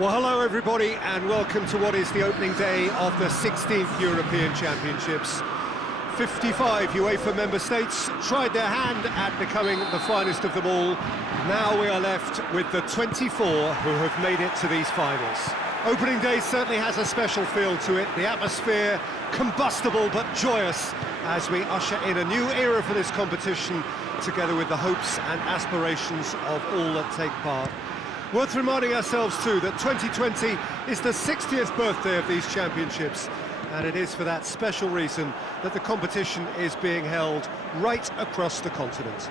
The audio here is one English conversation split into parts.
Well, hello everybody, and welcome to what is the opening day of the 16th European Championships. 55 UEFA member states tried their hand at becoming the finest of them all. Now we are left with the 24 who have made it to these finals. Opening day certainly has a special feel to it. The atmosphere combustible but joyous as we usher in a new era for this competition, together with the hopes and aspirations of all that take part. Worth reminding ourselves too that 2020 is the 60th birthday of these championships, and it is for that special reason that the competition is being held right across the continent.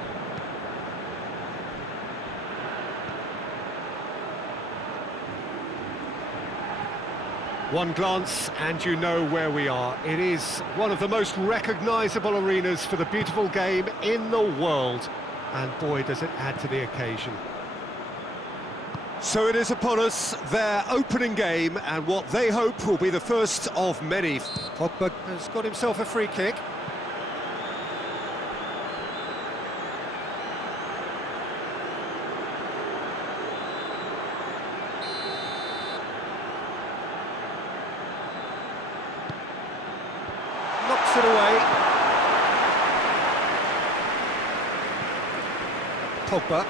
One glance and you know where we are. It is one of the most recognisable arenas for the beautiful game in the world, and boy does it add to the occasion. So it is upon us, their opening game, and what they hope will be the first of many. Pogba has got himself a free kick. Knocks it away. Pogba.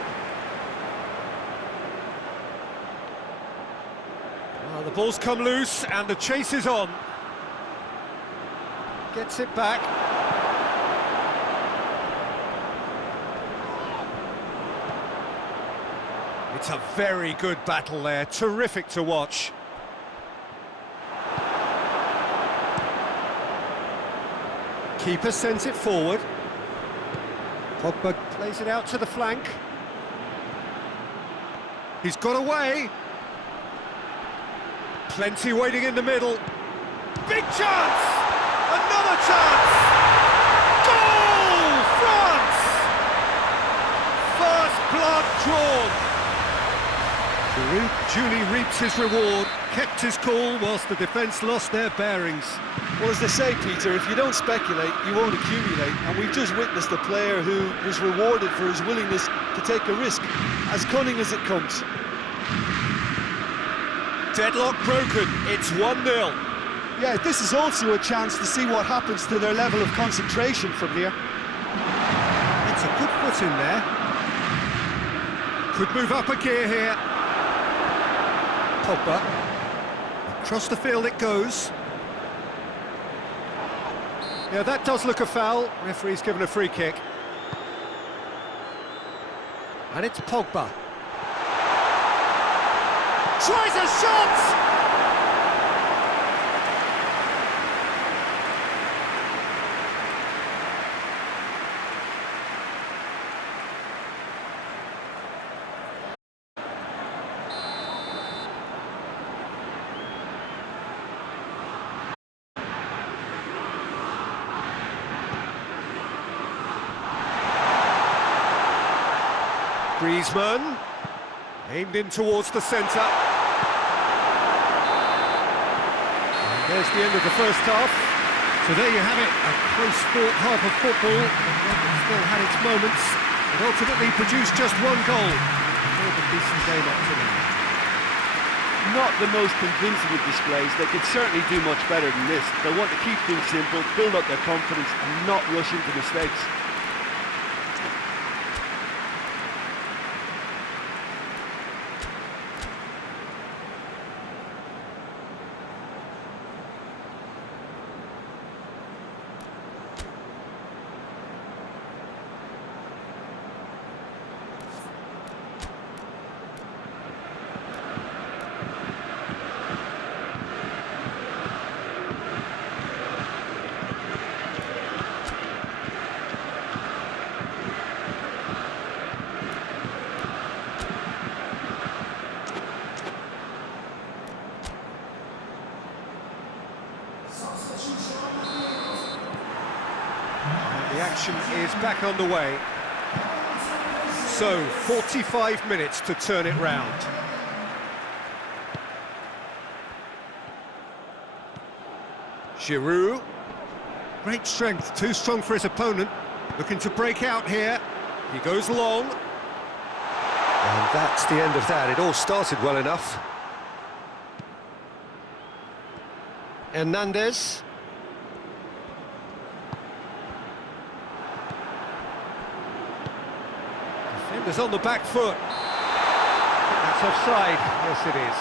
The ball's come loose and the chase is on. Gets it back. It's a very good battle there, terrific to watch. Keeper sends it forward. Pogba plays it out to the flank. He's got away. Plenty waiting in the middle. Big chance! Another chance! Goal! France! First blood drawn. Giroud duly reaps his reward, kept his cool whilst the defence lost their bearings. Well, as they say, Peter, if you don't speculate, you won't accumulate. And we've just witnessed a player who was rewarded for his willingness to take a risk, as cunning as it comes. Deadlock broken, it's 1-0. Yeah, this is also a chance to see what happens to their level of concentration from here. It's a good foot in there. Could move up a gear here. Pogba. Across the field it goes. Yeah, that does look a foul. Referee's given a free kick. And it's Pogba. Tries a shot! Griezmann, aimed in towards the centre. There's the end of the first half. So there you have it, a close-fought half of football. It still had its moments, but ultimately produced just one goal. More of a decent game up to now. Not the most convincing of displays. They could certainly do much better than this. They want to keep things simple, build up their confidence and not rush into mistakes. The action is back underway. So, 45 minutes to turn it round. Giroud. Great strength, too strong for his opponent. Looking to break out here. He goes long. And that's the end of that. It all started well enough. Hernandez. Defenders on the back foot. That's offside. Yes, it is.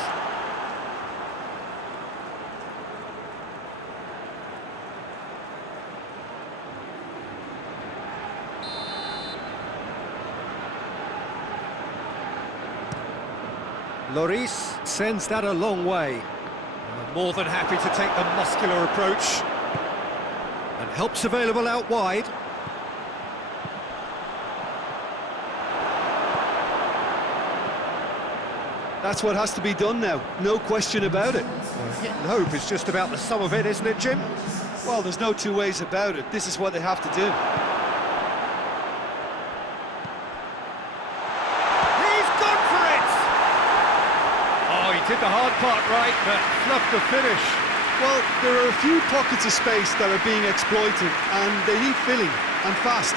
Lloris sends that a long way. More than happy to take the muscular approach. And help's available out wide. That's what has to be done now, no question about it. Getting hope is just about the sum of it, isn't it, Jim? Well, there's no two ways about it. This is what they have to do. He's gone for it! Oh, he did the hard part right, but fluffed the finish. Well, there are a few pockets of space that are being exploited, and they need filling, and fast.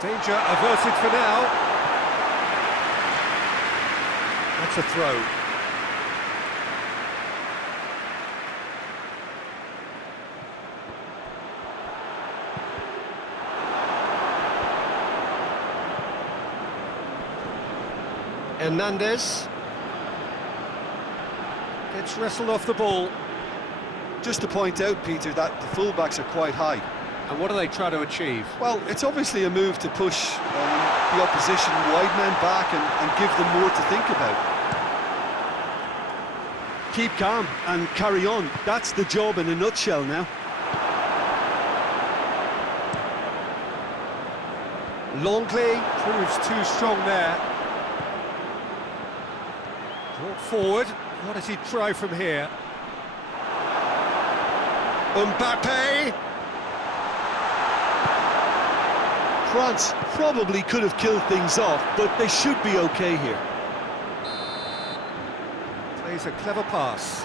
Danger averted for now. That's a throw. Hernandez gets wrestled off the ball. Just to point out, Peter, that the fullbacks are quite high. And what do they try to achieve? Well, it's obviously a move to push the opposition wide men back and give them more to think about. Keep calm and carry on. That's the job in a nutshell now. Longley proves too strong there. Brought forward. What does he try from here? Mbappe! France probably could have killed things off, but they should be okay here. Plays a clever pass.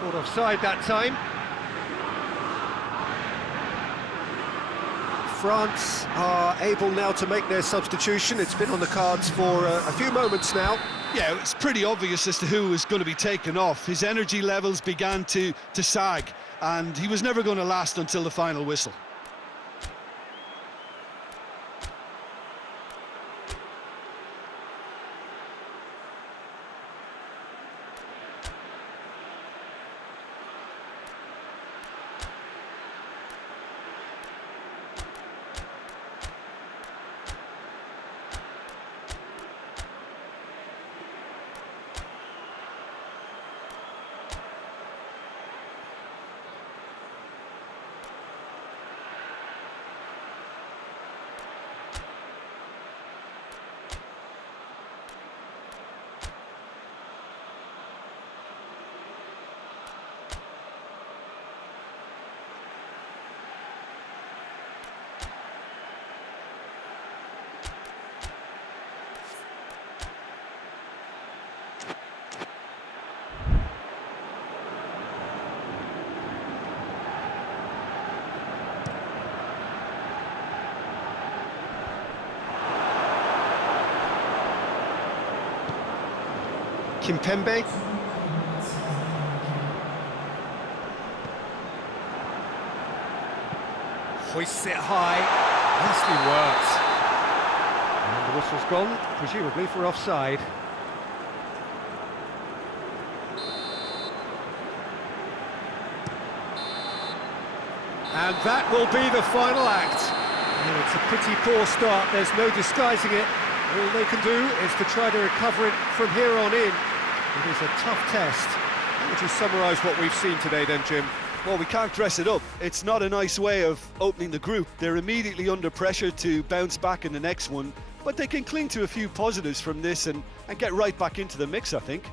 Caught offside that time. France are able now to make their substitution. It's been on the cards for a few moments now. Yeah, it's pretty obvious as to who was going to be taken off. His energy levels began to sag, and he was never going to last until the final whistle. Kimpembe. Hoists it high. Nicely worked. And the whistle's gone, presumably for offside. And that will be the final act. Oh, it's a pretty poor start, there's no disguising it. All they can do is to try to recover it from here on in. It is a tough test. How would you summarise what we've seen today then, Jim? Well, we can't dress it up. It's not a nice way of opening the group. They're immediately under pressure to bounce back in the next one, but they can cling to a few positives from this and get right back into the mix, I think.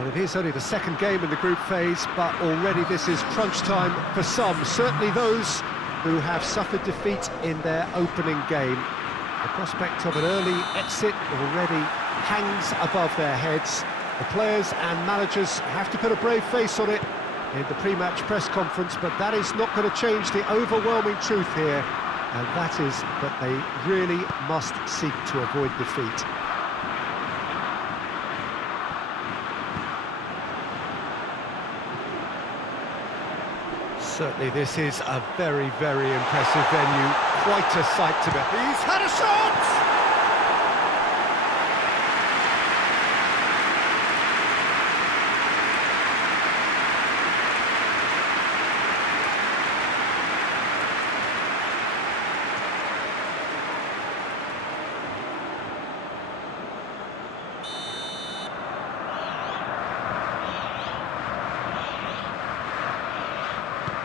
Well, it is only the second game in the group phase, but already this is crunch time for some, certainly those who have suffered defeat in their opening game. The prospect of an early exit already hangs above their heads. The players and managers have to put a brave face on it in the pre-match press conference, but that is not going to change the overwhelming truth here, and that is that they really must seek to avoid defeat. Certainly this is a very, very impressive venue. Quite a sight to behold. He's had a shot!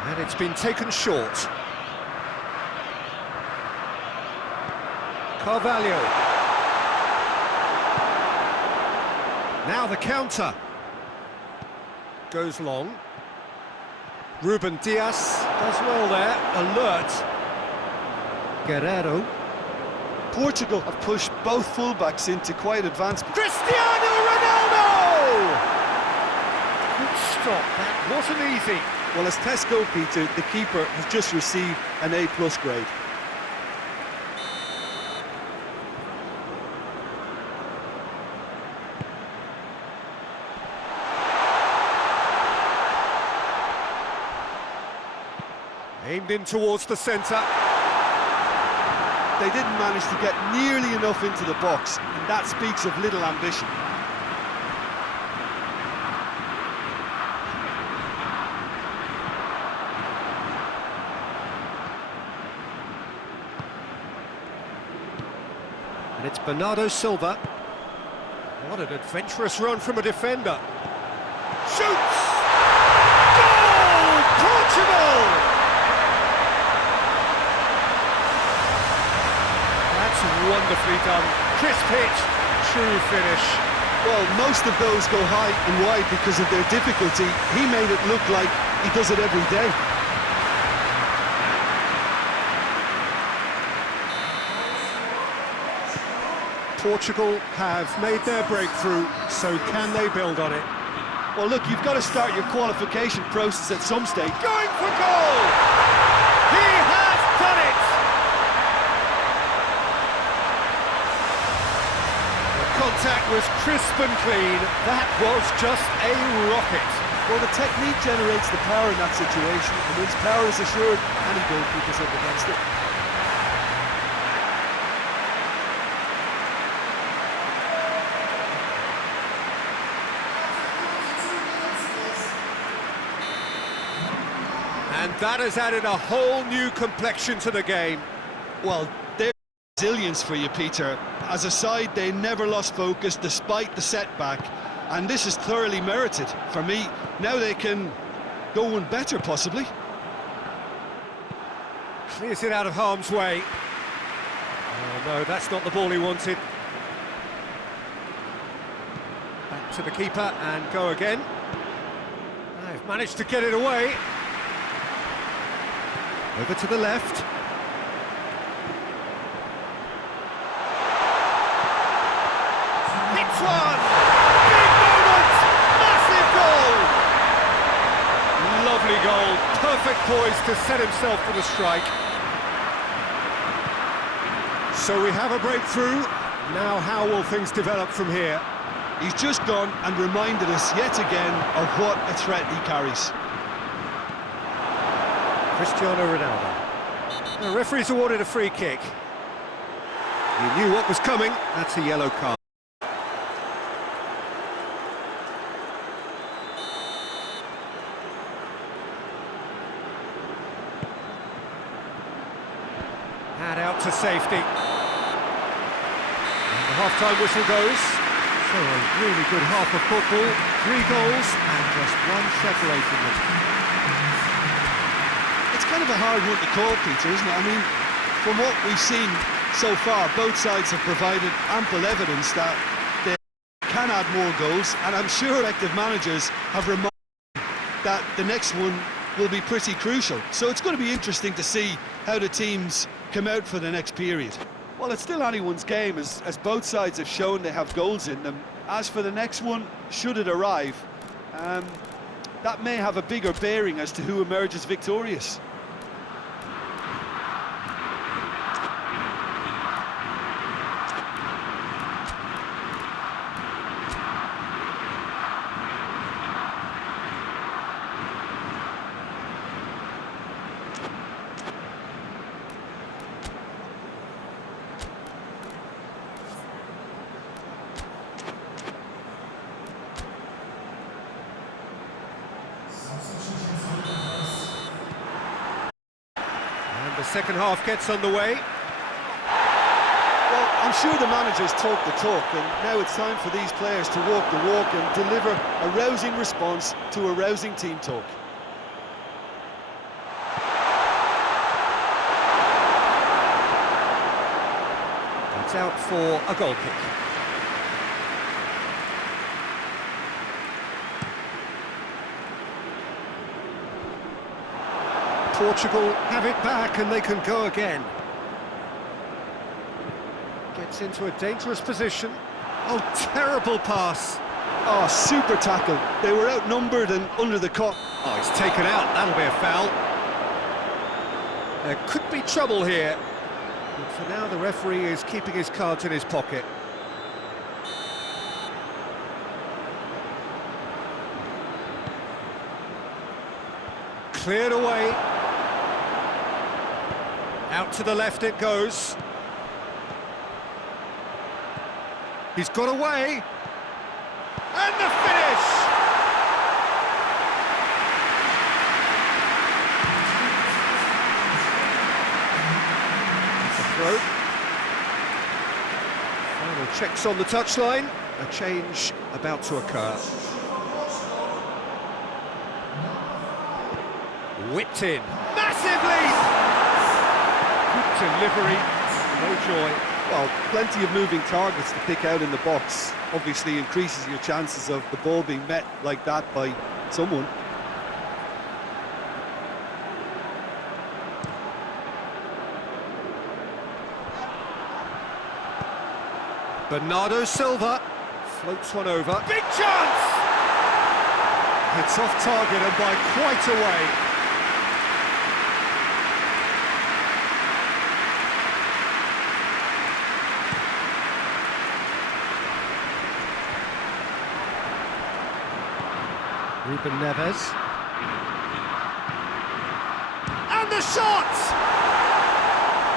And it's been taken short. Carvalho. Now the counter. Goes long. Ruben Diaz does well there, alert. Guerrero. Portugal have pushed both fullbacks into quite advanced. Cristiano Ronaldo! Good stop, that wasn't easy. Well, as tests go, Peter, the keeper has just received an A+ grade. Aimed in towards the centre. They didn't manage to get nearly enough into the box, and that speaks of little ambition. And it's Bernardo Silva. What an adventurous run from a defender. Shoots! Goal! Portugal! That's wonderfully done. Crisp hit, true finish. Well, most of those go high and wide because of their difficulty. He made it look like he does it every day. Portugal have made their breakthrough, so can they build on it? Well, look, you've got to start your qualification process at some stage. Going for goal! He has done it! The contact was crisp and clean. That was just a rocket. Well, the technique generates the power in that situation, and once power is assured, any goalkeeper's up against it. And that has added a whole new complexion to the game. Well, there's resilience for you, Peter. As a side, they never lost focus despite the setback, and this is thoroughly merited. For me, now they can go one better, possibly. Clears it out of harm's way. Oh no, that's not the ball he wanted. Back to the keeper and go again. They've managed to get it away. Over to the left. Hits one! Big moment! Massive goal! Lovely goal. Perfect poise to set himself for the strike. So we have a breakthrough. Now how will things develop from here? He's just gone and reminded us yet again of what a threat he carries. Cristiano Ronaldo. The referee's awarded a free kick. He knew what was coming. That's a yellow card. Hand out to safety. And the half-time whistle goes. So a really good half of football. 3 goals and just one separating them. It's kind of a hard one to call, Peter, isn't it? I mean, from what we've seen so far, both sides have provided ample evidence that they're can add more goals, and I'm sure effective managers have reminded that the next one will be pretty crucial. So it's going to be interesting to see how the teams come out for the next period. Well, it's still anyone's game, as both sides have shown they have goals in them. As for the next one, should it arrive, that may have a bigger bearing as to who emerges victorious. The second half gets underway. Well, I'm sure the managers talk the talk, and now it's time for these players to walk the walk and deliver a rousing response to a rousing team talk. It's out for a goal kick. Portugal have it back and they can go again. Gets into a dangerous position. Oh, terrible pass. Oh, super tackle. They were outnumbered and under the cut. Oh, he's taken out. That'll be a foul. There could be trouble here. But for now, the referee is keeping his cards in his pocket. Cleared away. Out to the left it goes. He's got away. And the finish! That's a throw. Final checks on the touchline. A change about to occur. Whipped in. Massive lead! Delivery, no joy. Well, plenty of moving targets to pick out in the box. Obviously increases your chances of the ball being met like that by someone. Bernardo Silva floats one over. Big chance! It's off target and by quite a way. Ruben Neves. And the shot!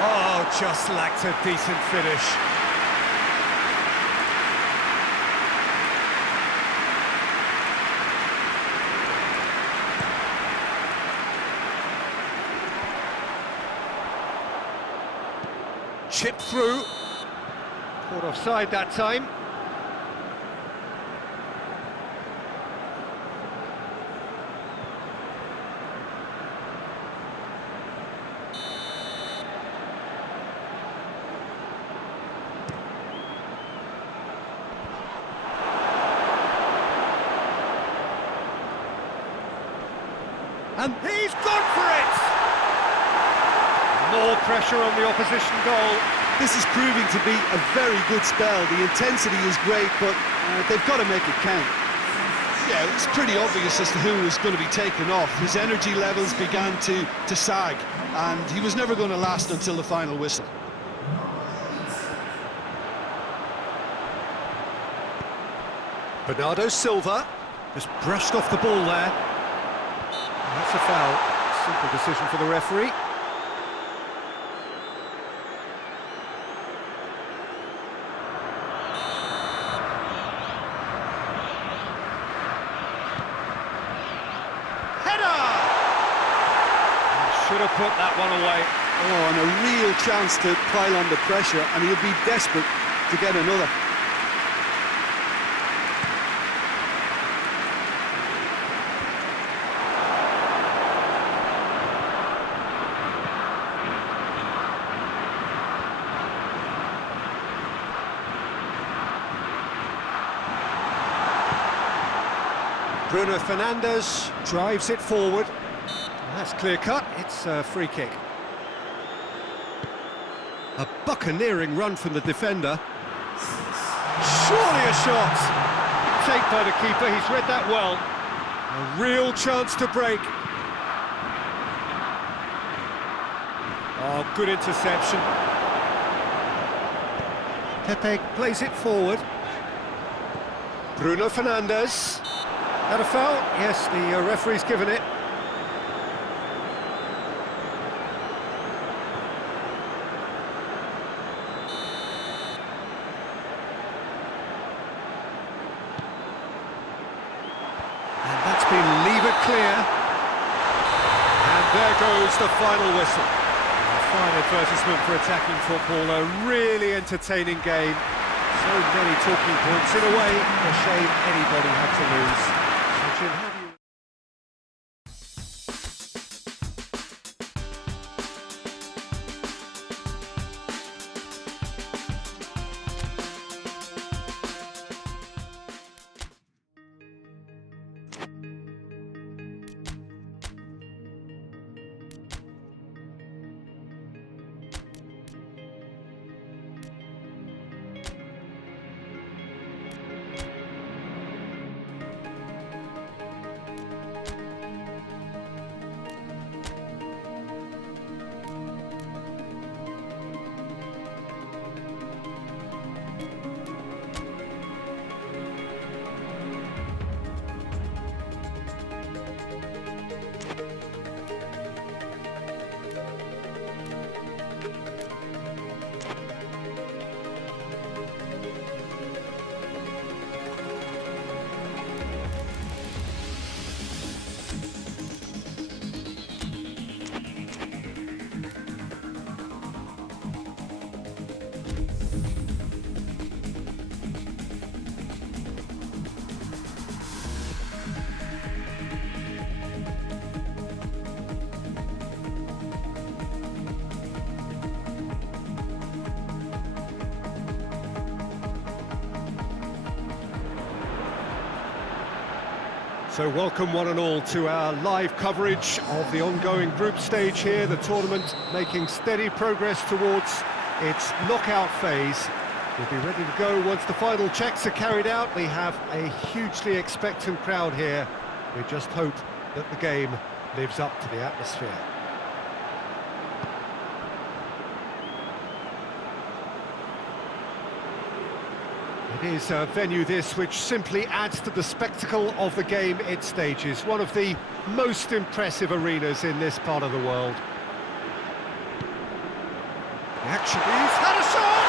Oh, just lacked a decent finish. Chip through. Caught offside that time. And he's gone for it! More pressure on the opposition goal. This is proving to be a very good spell. The intensity is great, but they've got to make it count. Yeah, it's pretty obvious as to who was going to be taken off. His energy levels began to sag, and he was never going to last until the final whistle. Bernardo Silva just brushed off the ball there. That's a foul. Simple decision for the referee. Header! Should have put that one away. Oh, and a real chance to pile on the pressure, and he'll be desperate to get another. Bruno Fernandes drives it forward. That's clear cut, it's a free kick. A buccaneering run from the defender. Surely a shot! Take by the keeper, he's read that well. A real chance to break. Oh, good interception. Pepe plays it forward. Bruno Fernandes. Had a foul? Yes, the referee's given it. And that's been levered clear. And there goes the final whistle. A fine advertisement for attacking football, a really entertaining game. So many talking points. In a way, a shame anybody had to lose. Sachin, how do you... So welcome one and all to our live coverage of the ongoing group stage here, the tournament making steady progress towards its knockout phase. We'll be ready to go once the final checks are carried out. We have a hugely expectant crowd here. We just hope that the game lives up to the atmosphere. It is a venue this which simply adds to the spectacle of the game it stages. One of the most impressive arenas in this part of the world. Actually, he's had a shot!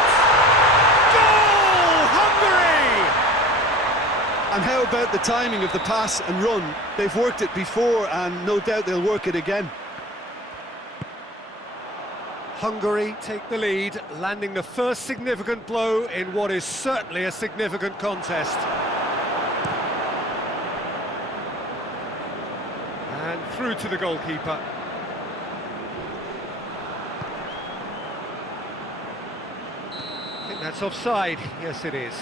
Goal! Hungary! And how about the timing of the pass and run? They've worked it before and no doubt they'll work it again. Hungary take the lead, landing the first significant blow in what is certainly a significant contest. And through to the goalkeeper. I think that's offside. Yes, it is.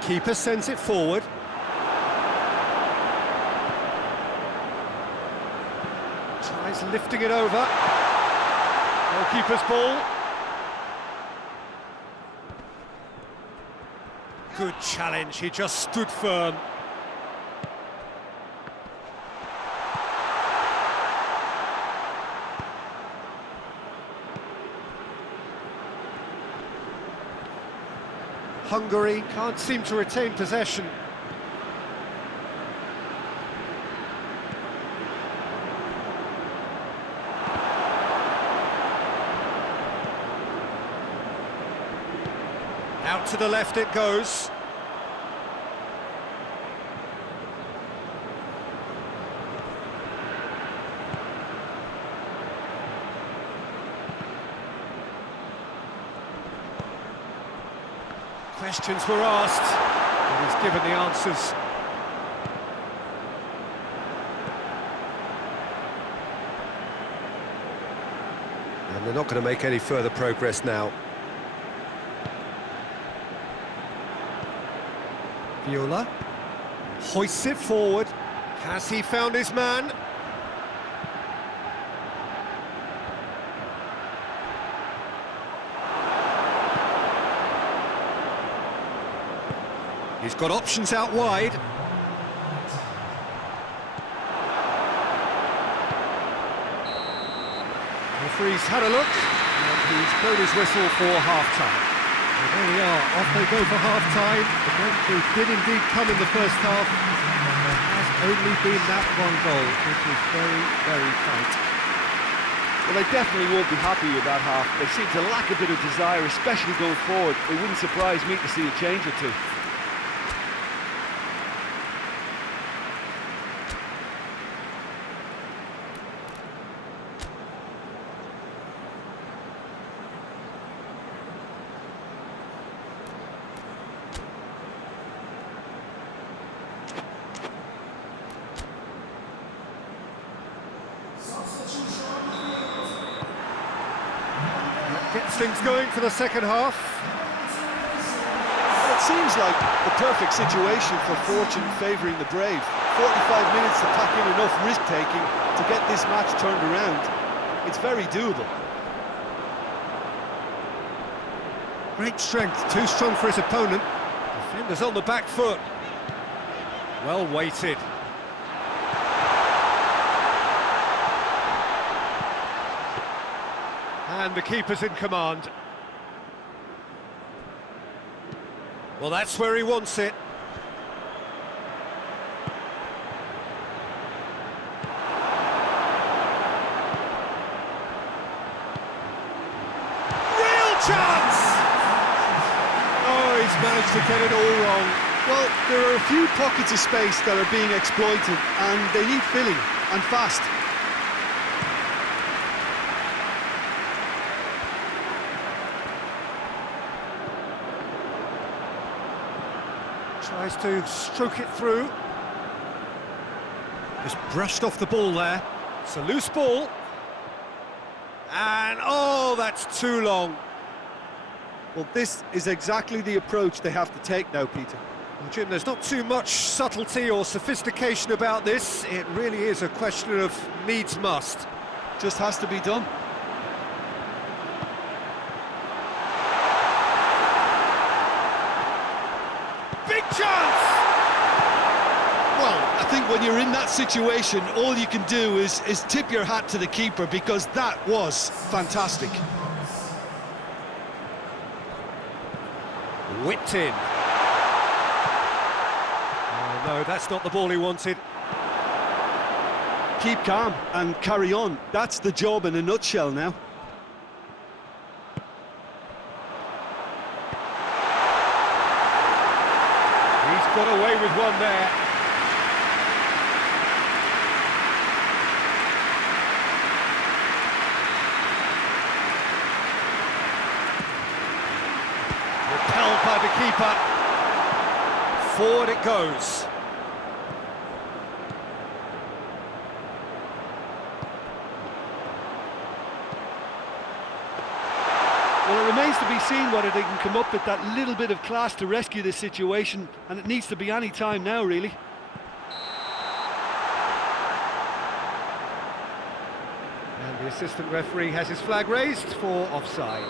Keeper sends it forward. Tries lifting it over. Goalkeeper's ball. Good challenge, he just stood firm. Hungary can't seem to retain possession. Out to the left it goes. Questions were asked, and he's given the answers. And they're not going to make any further progress now. Viola hoists it forward. Has he found his man? He's got options out wide. Referee's had a look, and he's blown his whistle for half-time. And there we are, off they go for half-time. The breakthrough did indeed come in the first half, and there has only been that one goal, which is very, very tight. Well, they definitely won't be happy with that half. They seem to lack a bit of desire, especially going forward. It wouldn't surprise me to see a change or two. Gets things going for the second half. It seems like the perfect situation for fortune favouring the brave. 45 minutes to pack in enough risk-taking to get this match turned around. It's very doable. Great strength, too strong for his opponent. Defenders on the back foot. Well weighted. And the keeper's in command. Well, that's where he wants it. Real chance! Oh, he's managed to get it all wrong. Well, there are a few pockets of space that are being exploited, and they need filling, and fast. Tries to stroke it through. Just brushed off the ball there. It's a loose ball. And, oh, that's too long. Well, this is exactly the approach they have to take now, Peter. Well, Jim, there's not too much subtlety or sophistication about this. It really is a question of needs must. Just has to be done. Big chance! Well, I think when you're in that situation, all you can do is tip your hat to the keeper, because that was fantastic. Whipped in. Oh, no, that's not the ball he wanted. Keep calm and carry on. That's the job in a nutshell now. He's got away with one there. Repelled by the keeper. Forward it goes. Well, it remains to be seen whether they can come up with that little bit of class to rescue this situation, and it needs to be any time now, really. And the assistant referee has his flag raised for offside.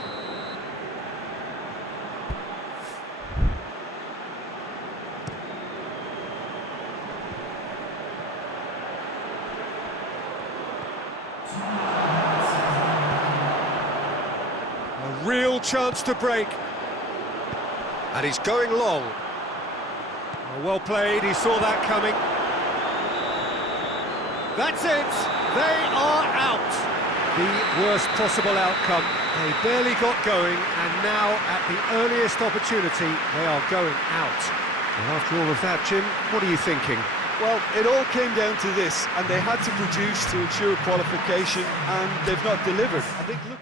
A real chance to break. And he's going long. Well played, he saw that coming. That's it, they are out. The worst possible outcome. They barely got going, and now at the earliest opportunity, they are going out. And after all of that, Jim, what are you thinking? Well, it all came down to this, and they had to produce to ensure qualification, and they've not delivered. I think looking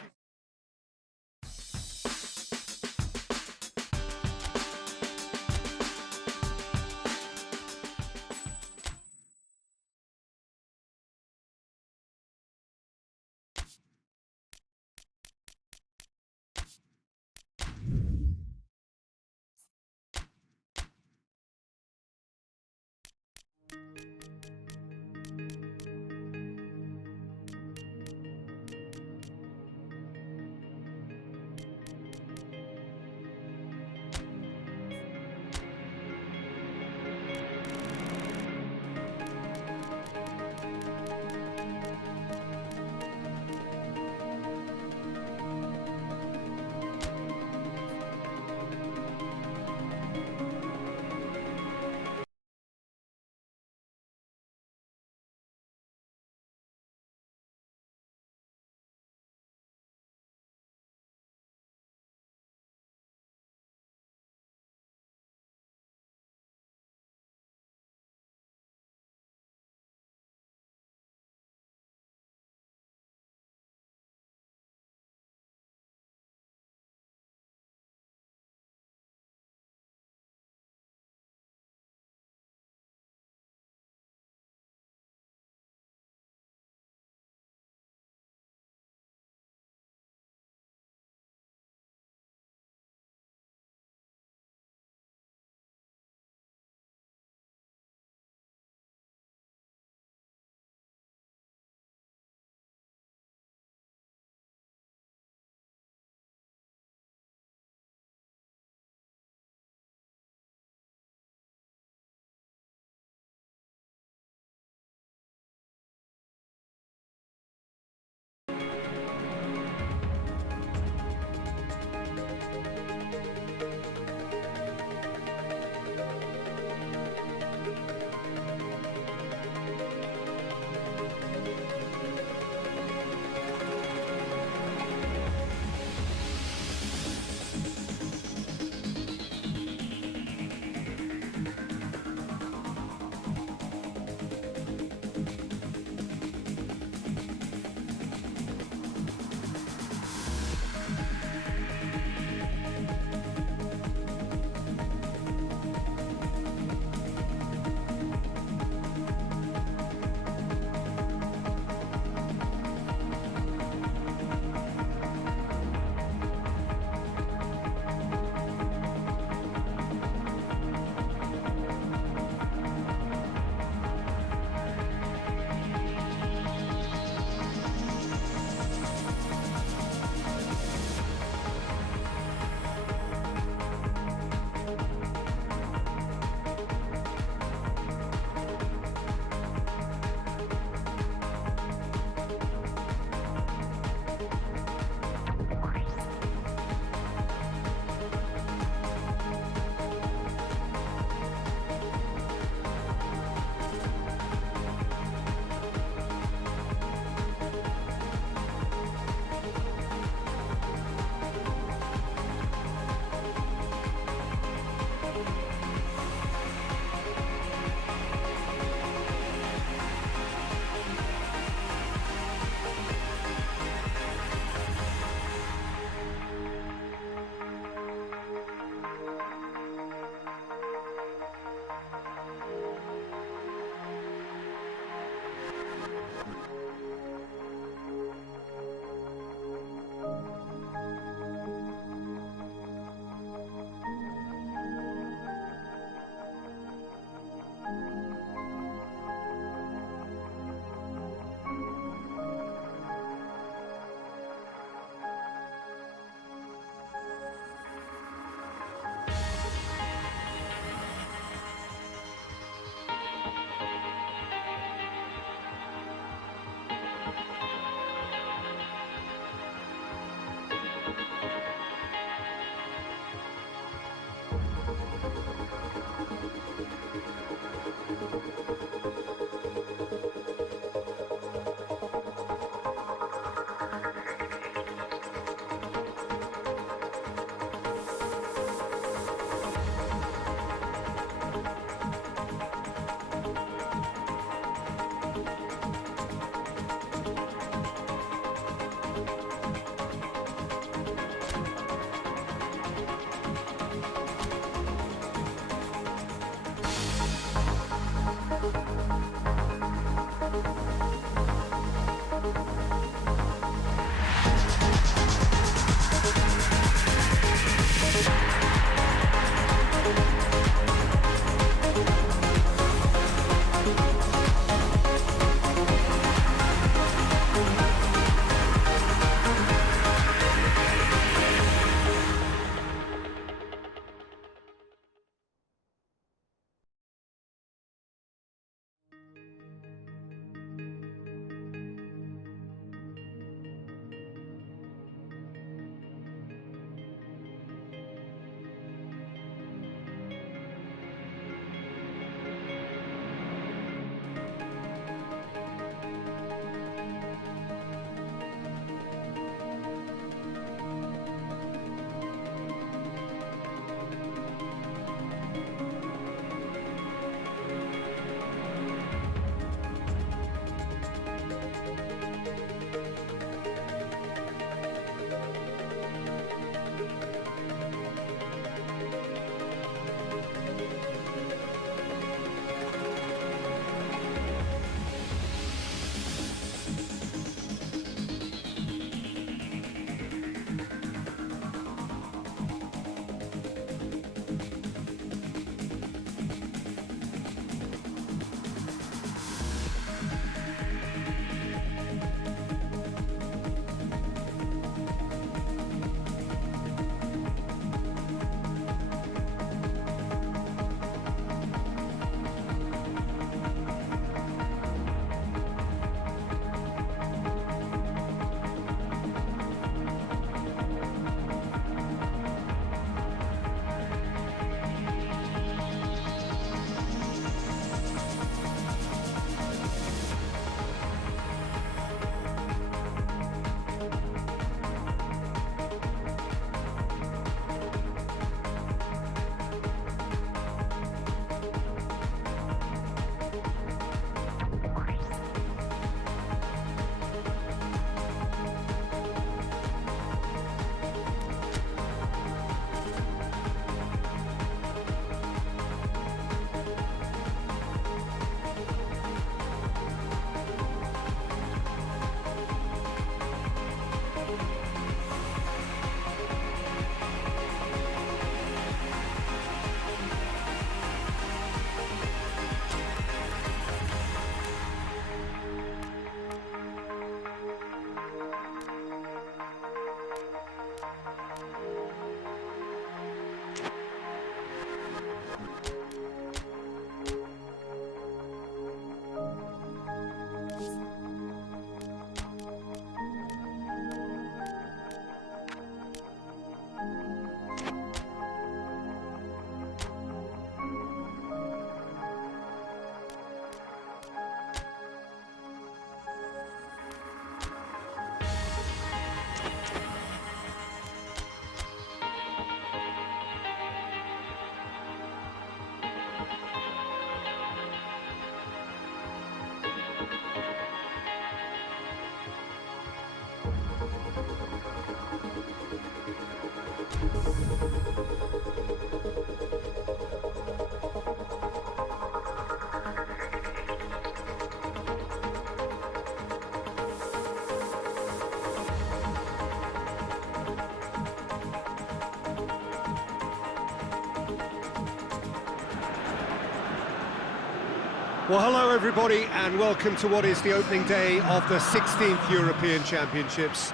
Well, hello everybody, and welcome to what is the opening day of the 16th European Championships.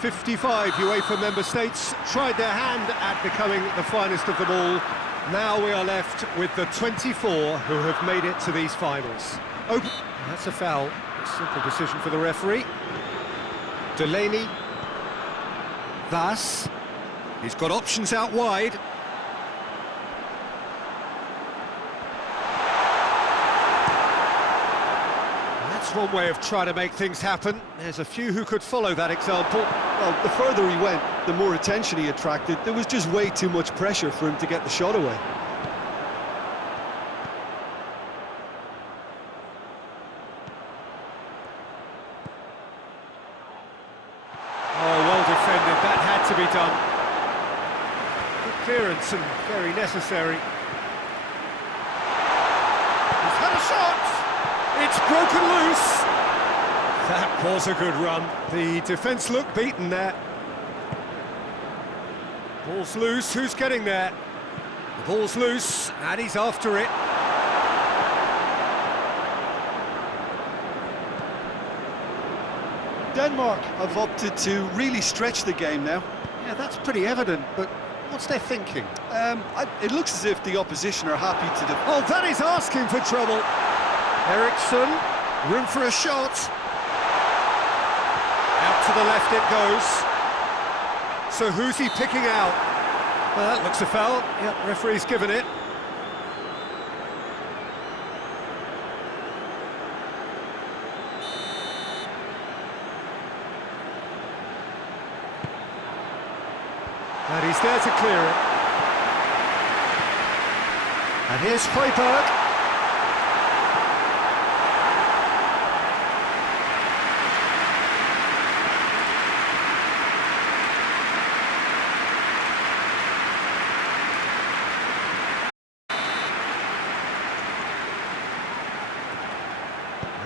55 UEFA member states tried their hand at becoming the finest of them all. Now we are left with the 24 who have made it to these finals. Oh, that's a foul. A simple decision for the referee. Delaney. Vas. He's got options out wide. That's one way of trying to make things happen. There's a few who could follow that example. Well, the further he went, the more attention he attracted. There was just way too much pressure for him to get the shot away. Oh, well defended. That had to be done. Good clearance and very necessary. He's had a shot! It's broken loose! That was a good run. The defence looked beaten there. Ball's loose, who's getting there? The ball's loose, and he's after it. Denmark have opted to really stretch the game now. Yeah, that's pretty evident, but what's their thinking? It looks as if the opposition are happy to... Oh, that is asking for trouble. Eriksson, room for a shot. Out to the left it goes. So who's he picking out? Well, that looks a foul. Yep, referee's given it. And he's there to clear it. And here's Højbjerg.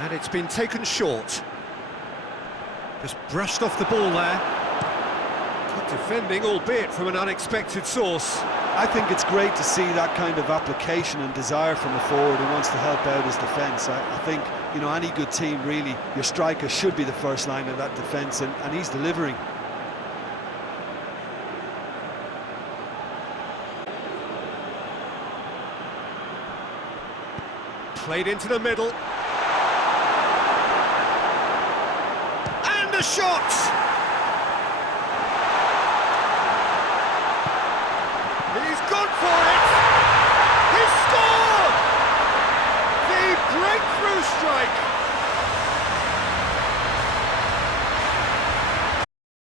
And it's been taken short. Just brushed off the ball there. Good defending, albeit from an unexpected source. I think it's great to see that kind of application and desire from a forward who wants to help out his defence. I think, you know, any good team, really, your striker should be the first line of that defence, and he's delivering. Played into the middle. And a shot! He's gone for it! He scored! The breakthrough strike!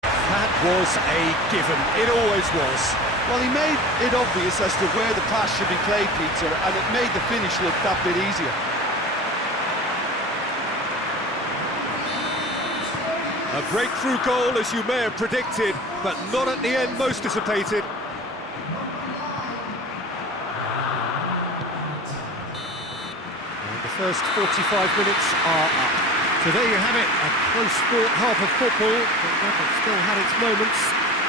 That was a given, it always was. Well, he made it obvious as to where the pass should be played, Peter, and it made the finish look that bit easier. A breakthrough goal, as you may have predicted, but not at the end most dissipated. And the first 45 minutes are up. So there you have it, a close-fought half of football, but that still had its moments,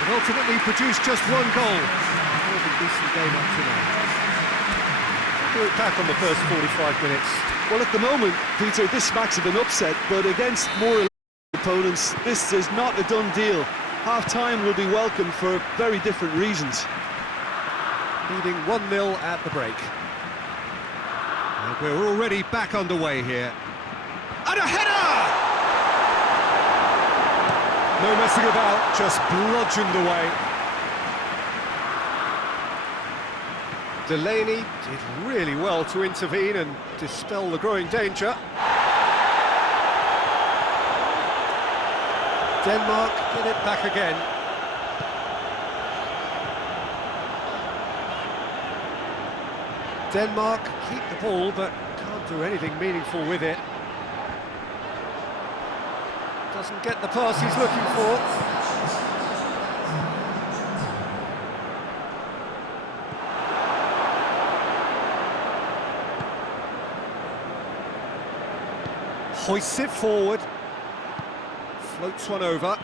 but ultimately produced just one goal. More than decent game up to now. Do it back on the first 45 minutes. Well, at the moment, Peter, this smacks of an upset, but against more opponents, this is not a done deal. Half-time will be welcome for very different reasons. Leading 1-0 at the break. And we're already back underway here. And a header! No messing about, just bludgeoned away. Delaney did really well to intervene and dispel the growing danger. Denmark get it back again. Denmark keep the ball, but can't do anything meaningful with it. Doesn't get the pass he's looking for. Hoists it forward. Floats one over.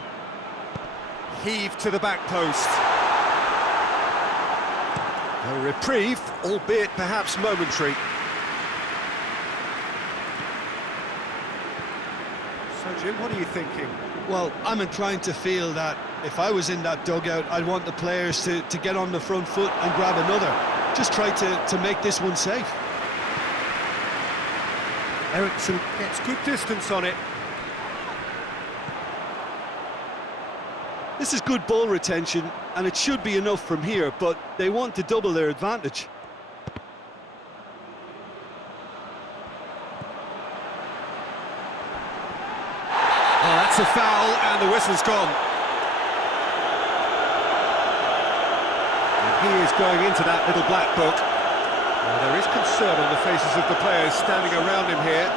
Heave to the back post. A reprieve, albeit perhaps momentary. So, Jim, what are you thinking? Well, I'm inclined to feel that if I was in that dugout, I'd want the players to get on the front foot and grab another. Just try to make this one safe. Eriksson gets good distance on it. This is good ball retention, and it should be enough from here, but they want to double their advantage. Oh, that's a foul, and the whistle's gone. And he is going into that little black book. Well, there is concern on the faces of the players standing around him here.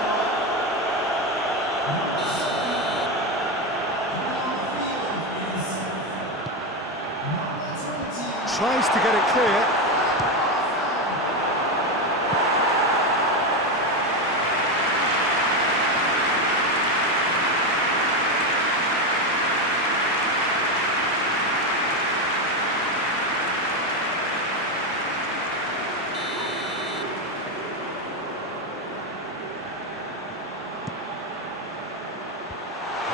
Tries to get it clear.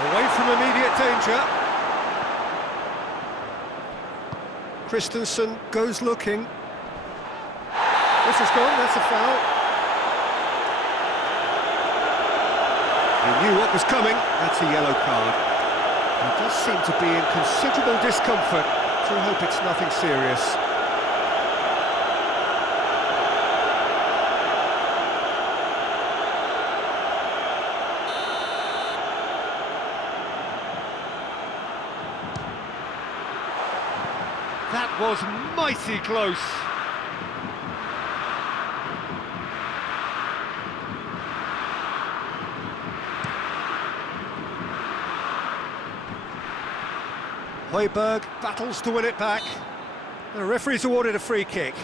Away from immediate danger. Christensen goes looking. This is gone, that's a foul. He knew what was coming, that's a yellow card. He does seem to be in considerable discomfort, so I hope it's nothing serious. That was mighty close. Højbjerg battles to win it back. The referee's awarded a free kick.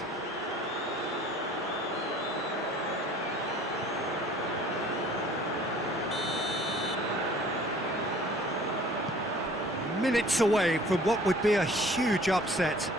Minutes away from what would be a huge upset.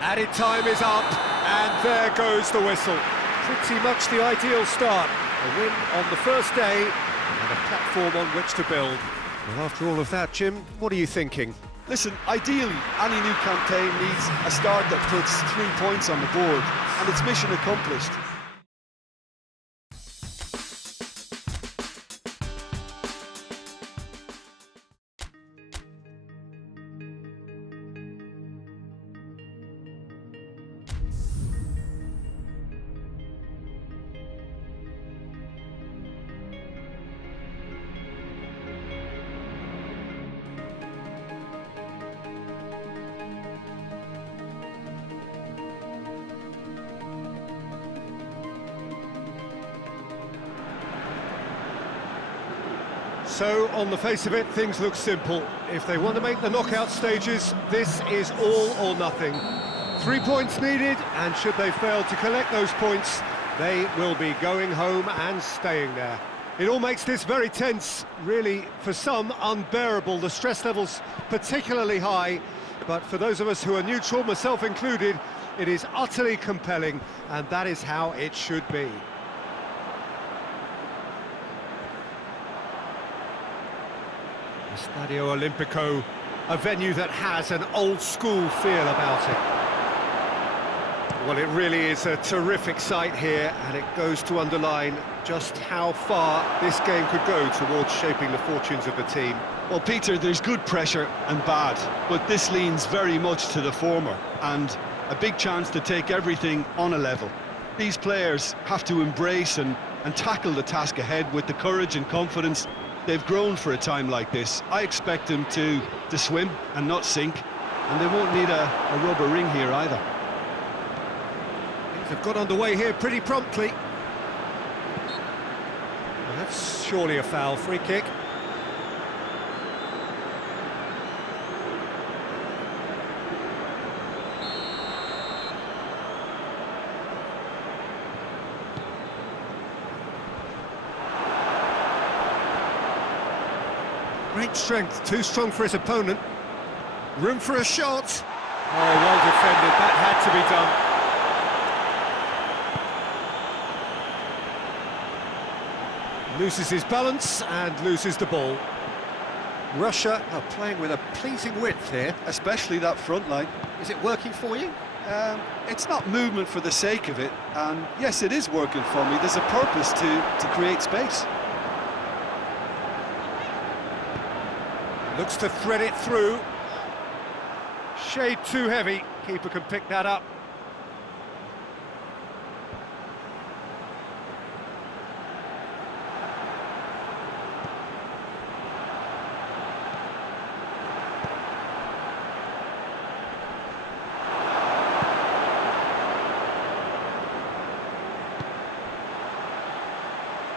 Added time is up, and there goes the whistle. Pretty much the ideal start. A win on the first day, and a platform on which to build. Well, after all of that, Jim, what are you thinking? Listen, ideally, any new campaign needs a start that puts 3 points on the board, and it's mission accomplished. So, on the face of it, things look simple. If they want to make the knockout stages, this is all or nothing. 3 points needed, and should they fail to collect those points, they will be going home and staying there. It all makes this very tense, really, for some, unbearable. The stress levels particularly high, but for those of us who are neutral, myself included, it is utterly compelling, and that is how it should be. Stadio Olimpico, a venue that has an old-school feel about it. Well, it really is a terrific sight here, and it goes to underline just how far this game could go towards shaping the fortunes of the team. Well, Peter, there's good pressure and bad, but this leans very much to the former, and a big chance to take everything on a level. These players have to embrace and tackle the task ahead with the courage and confidence they've grown for a time like this. I expect them to swim and not sink, and they won't need a rubber ring here either. Things have got underway here pretty promptly. Well, that's surely a foul. Free kick. Great strength, too strong for his opponent. Room for a shot. Oh, well defended, that had to be done. Loses his balance and loses the ball. Russia are playing with a pleasing width here. Especially that front line. Is it working for you? It's not movement for the sake of it, and yes, it is working for me. There's a purpose to create space. Looks to thread it through. Shade too heavy. Keeper can pick that up.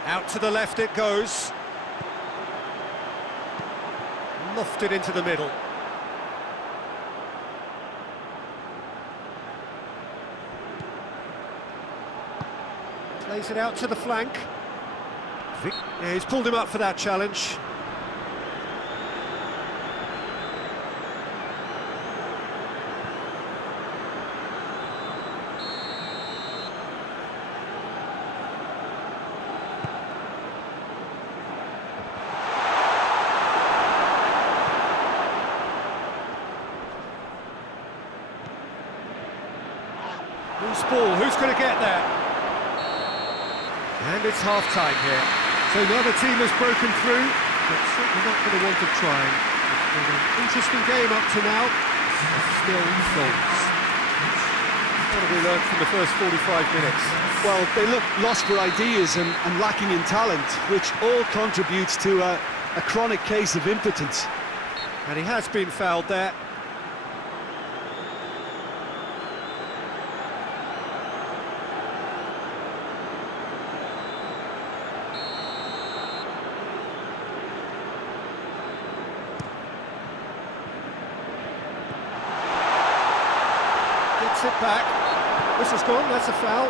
Out to the left it goes. Lofted into the middle. Plays it out to the flank. Yeah, he's pulled him up for that challenge. Loose ball, who's going to get there? And it's half-time here. So neither team has broken through, but certainly not for the want of trying. It's been an interesting game up to now, but still goals. What have we learned from the first 45 minutes? Well, they look lost for ideas and lacking in talent, which all contributes to a chronic case of impotence. And he has been fouled there. Gets it back. This has gone, that's a foul.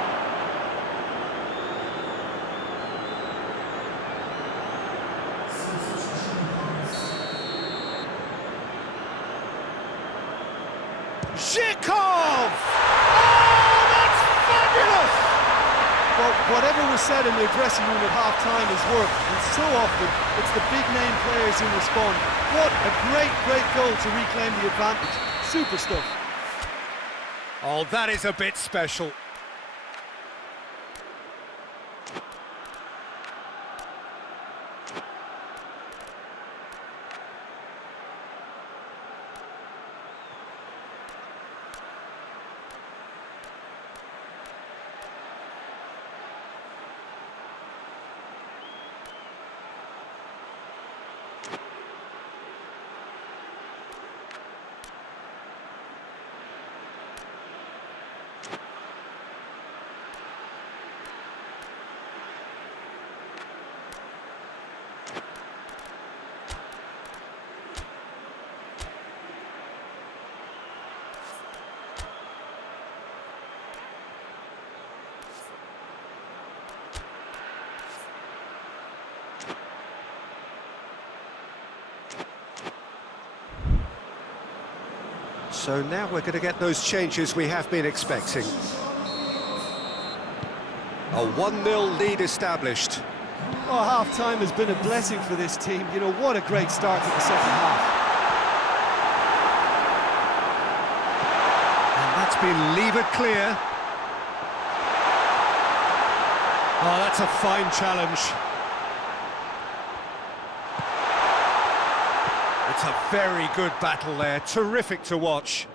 Zhikov! Oh, that's fabulous! Well, whatever was said in their dressing room at half-time has worked, and so often it's the big-name players who respond. What a great goal to reclaim the advantage. Super stuff. Oh, that is a bit special. So now we're going to get those changes we have been expecting. A 1-0 lead established. Oh, half-time has been a blessing for this team. You know, what a great start to the second half. And that's been levered clear. Oh, that's a fine challenge. It's a very good battle there, terrific to watch.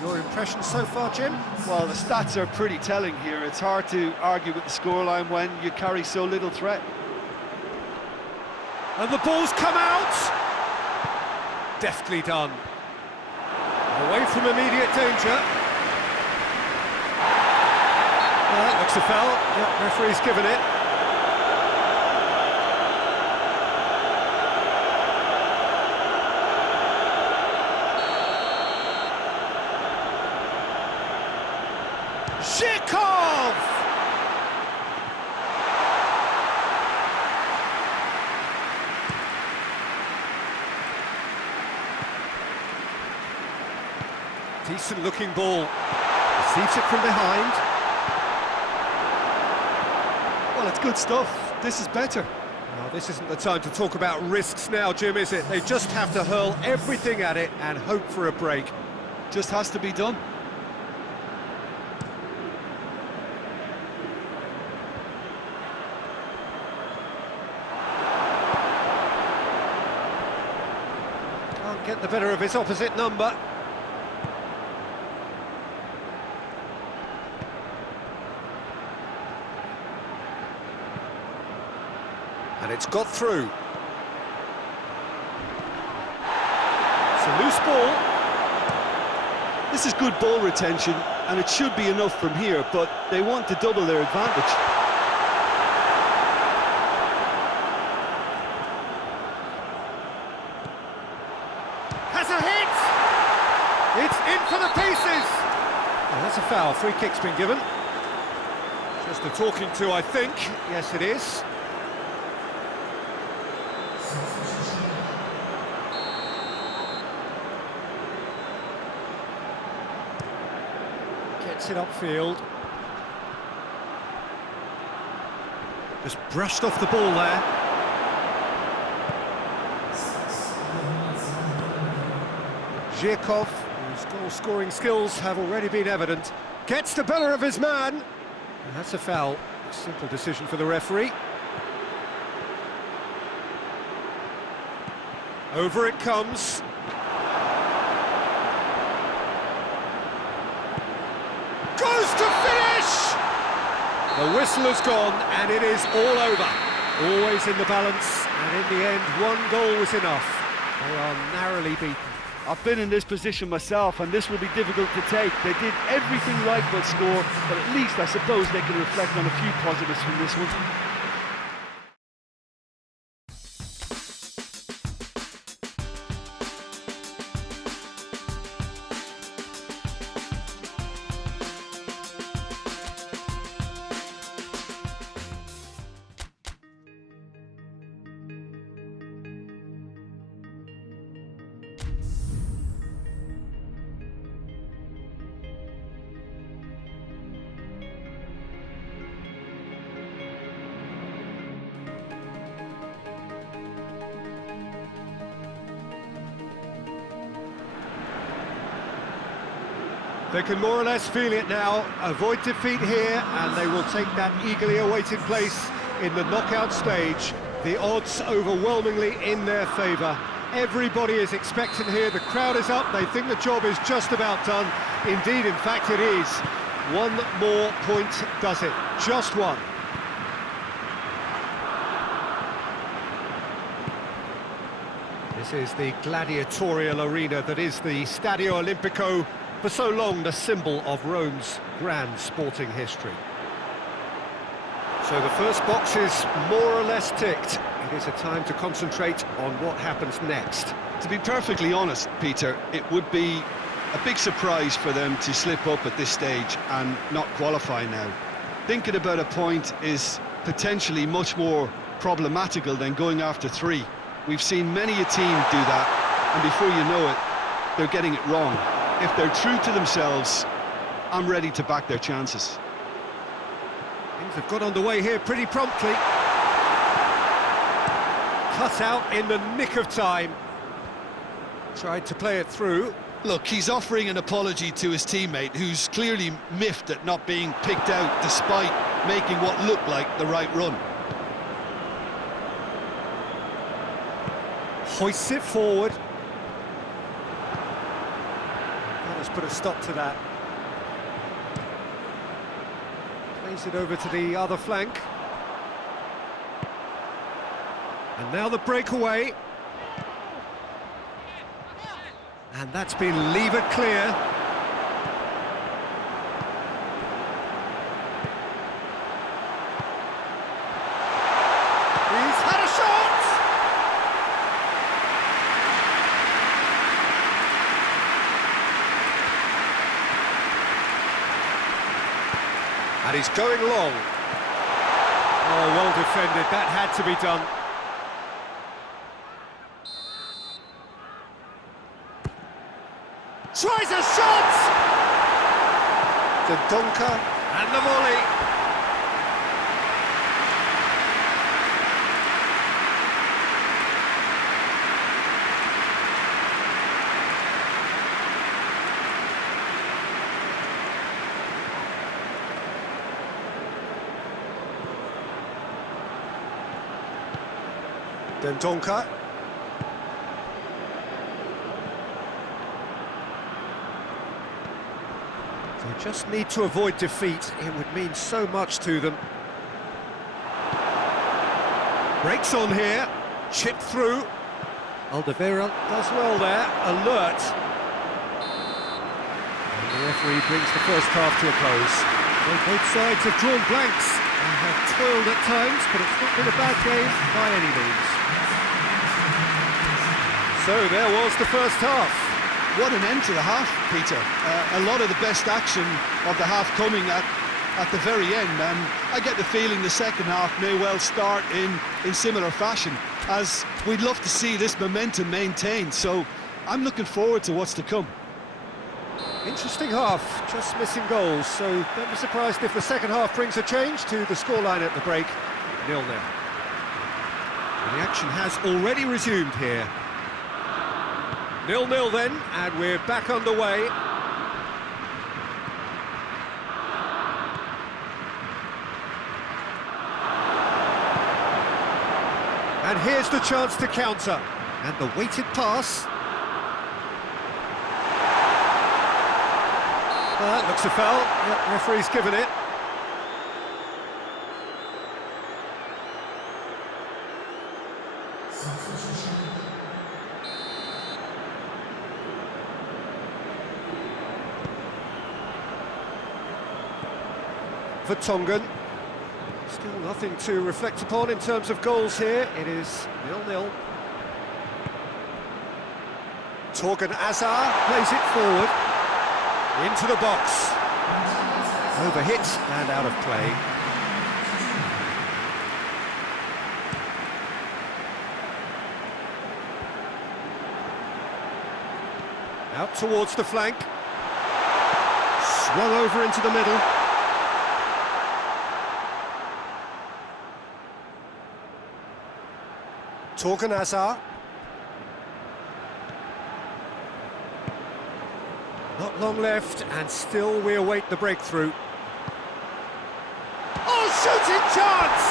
Your impression so far, Jim? Well, the stats are pretty telling here. It's hard to argue with the scoreline when you carry so little threat. And the ball's come out! Deftly done. Away from immediate danger. That looks a foul. Yep, referee's given it. Decent looking ball. Receives it from behind. Well, it's good stuff. This is better. Well, this isn't the time to talk about risks now, Jim, is it? They just have to hurl everything at it and hope for a break. Just has to be done. Can't get the better of his opposite number. And it's got through. It's a loose ball. This is good ball retention, and it should be enough from here, but they want to double their advantage. Has a hit! It's in for the pieces! Oh, that's a foul. Free kick's been given. Just a talking to, I think. Yes, it is. Gets it upfield. Just brushed off the ball there. Zhirkov, whose goal-scoring skills have already been evident, gets the better of his man. And that's a foul. A simple decision for the referee. Over it comes. Goes to finish! The whistle has gone and it is all over. Always in the balance, and in the end, one goal was enough. They are narrowly beaten. I've been in this position myself, and this will be difficult to take. They did everything right but score, but at least I suppose they can reflect on a few positives from this one. They can more or less feel it now, avoid defeat here, and they will take that eagerly awaited place in the knockout stage. The odds overwhelmingly in their favour. Everybody is expectant here, the crowd is up, they think the job is just about done. Indeed, in fact it is. One more point does it, just one. This is the gladiatorial arena that is the Stadio Olimpico, for so long the symbol of Rome's grand sporting history. So the first box is more or less ticked. It is a time to concentrate on what happens next. To be perfectly honest, Peter, it would be a big surprise for them to slip up at this stage and not qualify now. Thinking about a point is potentially much more problematical than going after three. We've seen many a team do that, and before you know it, they're getting it wrong. If they're true to themselves, I'm ready to back their chances. Things have got underway here pretty promptly. Cut out in the nick of time. Tried to play it through. Look, he's offering an apology to his teammate, who's clearly miffed at not being picked out despite making what looked like the right run. Hoists it forward. Let's put a stop to that. Plays it over to the other flank. And now the breakaway. And that's been levered clear. He's had a shot! And he's going long. Oh, well defended. That had to be done. Tries a shot! Dendoncker and the volley. Dendoncker. They just need to avoid defeat. It would mean so much to them. Breaks on here, chipped through. Alderweireld does well there, alert. And the referee brings the first half to a close. Well, both sides have drawn blanks and have toiled at times, but it's not been a bad game by any means. So there was the first half. What an end to the half, Peter. A lot of the best action of the half coming at the very end, and I get the feeling the second half may well start in similar fashion, as we'd love to see this momentum maintained, so I'm looking forward to what's to come. Interesting half, just missing goals, so don't be surprised if the second half brings a change to the scoreline at the break, 0-0. And the action has already resumed here. 0-0 then, and we're back underway. And here's the chance to counter. And the weighted pass. Looks a foul. Yep, referee's given it. Vertonghen. Still nothing to reflect upon in terms of goals here. It is 0-0. Torgan Hazard plays it forward. Into the box. Overhit and out of play. Out towards the flank. Swung over into the middle. Torgan Hazard. Not long left, and still we await the breakthrough. Oh, shooting chance!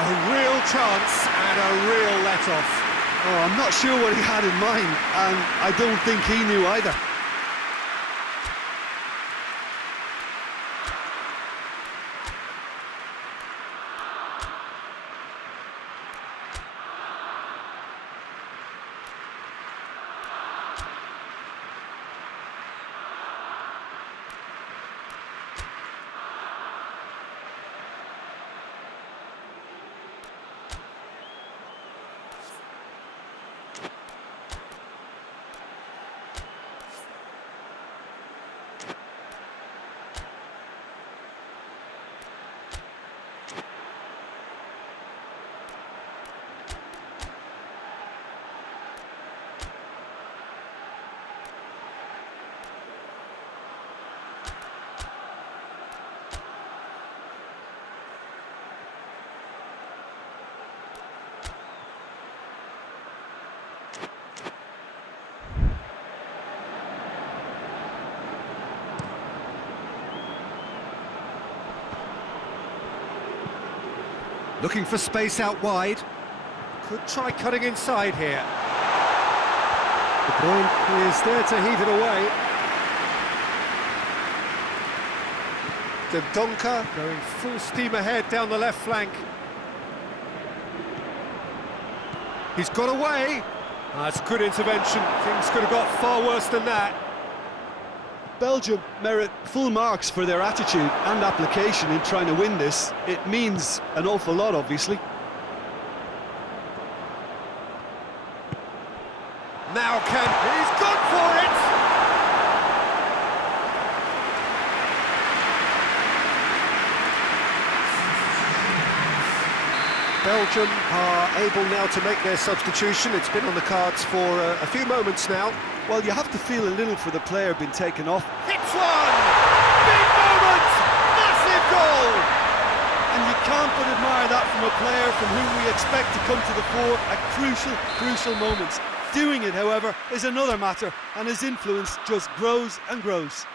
A real chance and a real let-off. Oh, I'm not sure what he had in mind, and I don't think he knew either. Looking for space out wide. Could try cutting inside here. De Bruyne is there to heave it away. Dendoncker going full steam ahead down the left flank. He's got away. That's good intervention. Things could have got far worse than that. Belgium merit full marks for their attitude and application in trying to win this. It means an awful lot, obviously. Now he's gone for it! Belgium are able now to make their substitution. It's been on the cards for a few moments now. Well, you have to feel a little for the player being taken off. Hits one! Big moment! Massive goal! And you can't but admire that from a player from whom we expect to come to the fore at crucial moments. Doing it, however, is another matter, and his influence just grows and grows.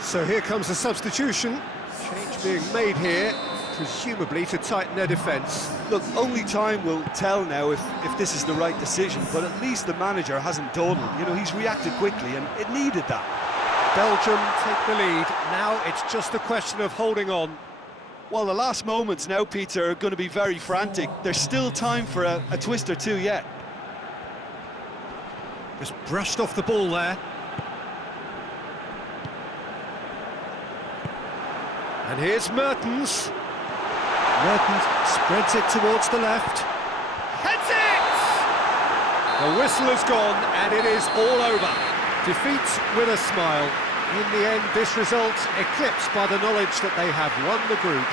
So here comes a substitution. Change being made here, presumably to tighten their defence. Look, only time will tell now if this is the right decision, but at least the manager hasn't dawdled. You know, he's reacted quickly, and it needed that. Belgium take the lead. Now it's just a question of holding on. Well, the last moments now, Peter, are going to be very frantic. There's still time for a twist or two yet. Just brushed off the ball there. And here's Mertens. Mertens spreads it towards the left. Heads it! The whistle has gone and it is all over. Defeat with a smile. In the end, this result eclipsed by the knowledge that they have won the group.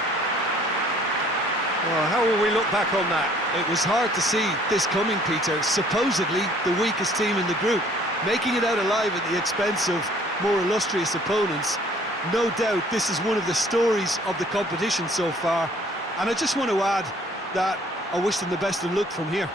Well, how will we look back on that? It was hard to see this coming, Peter. Supposedly the weakest team in the group, making it out alive at the expense of more illustrious opponents. No doubt this is one of the stories of the competition so far, and I just want to add that I wish them the best of luck from here.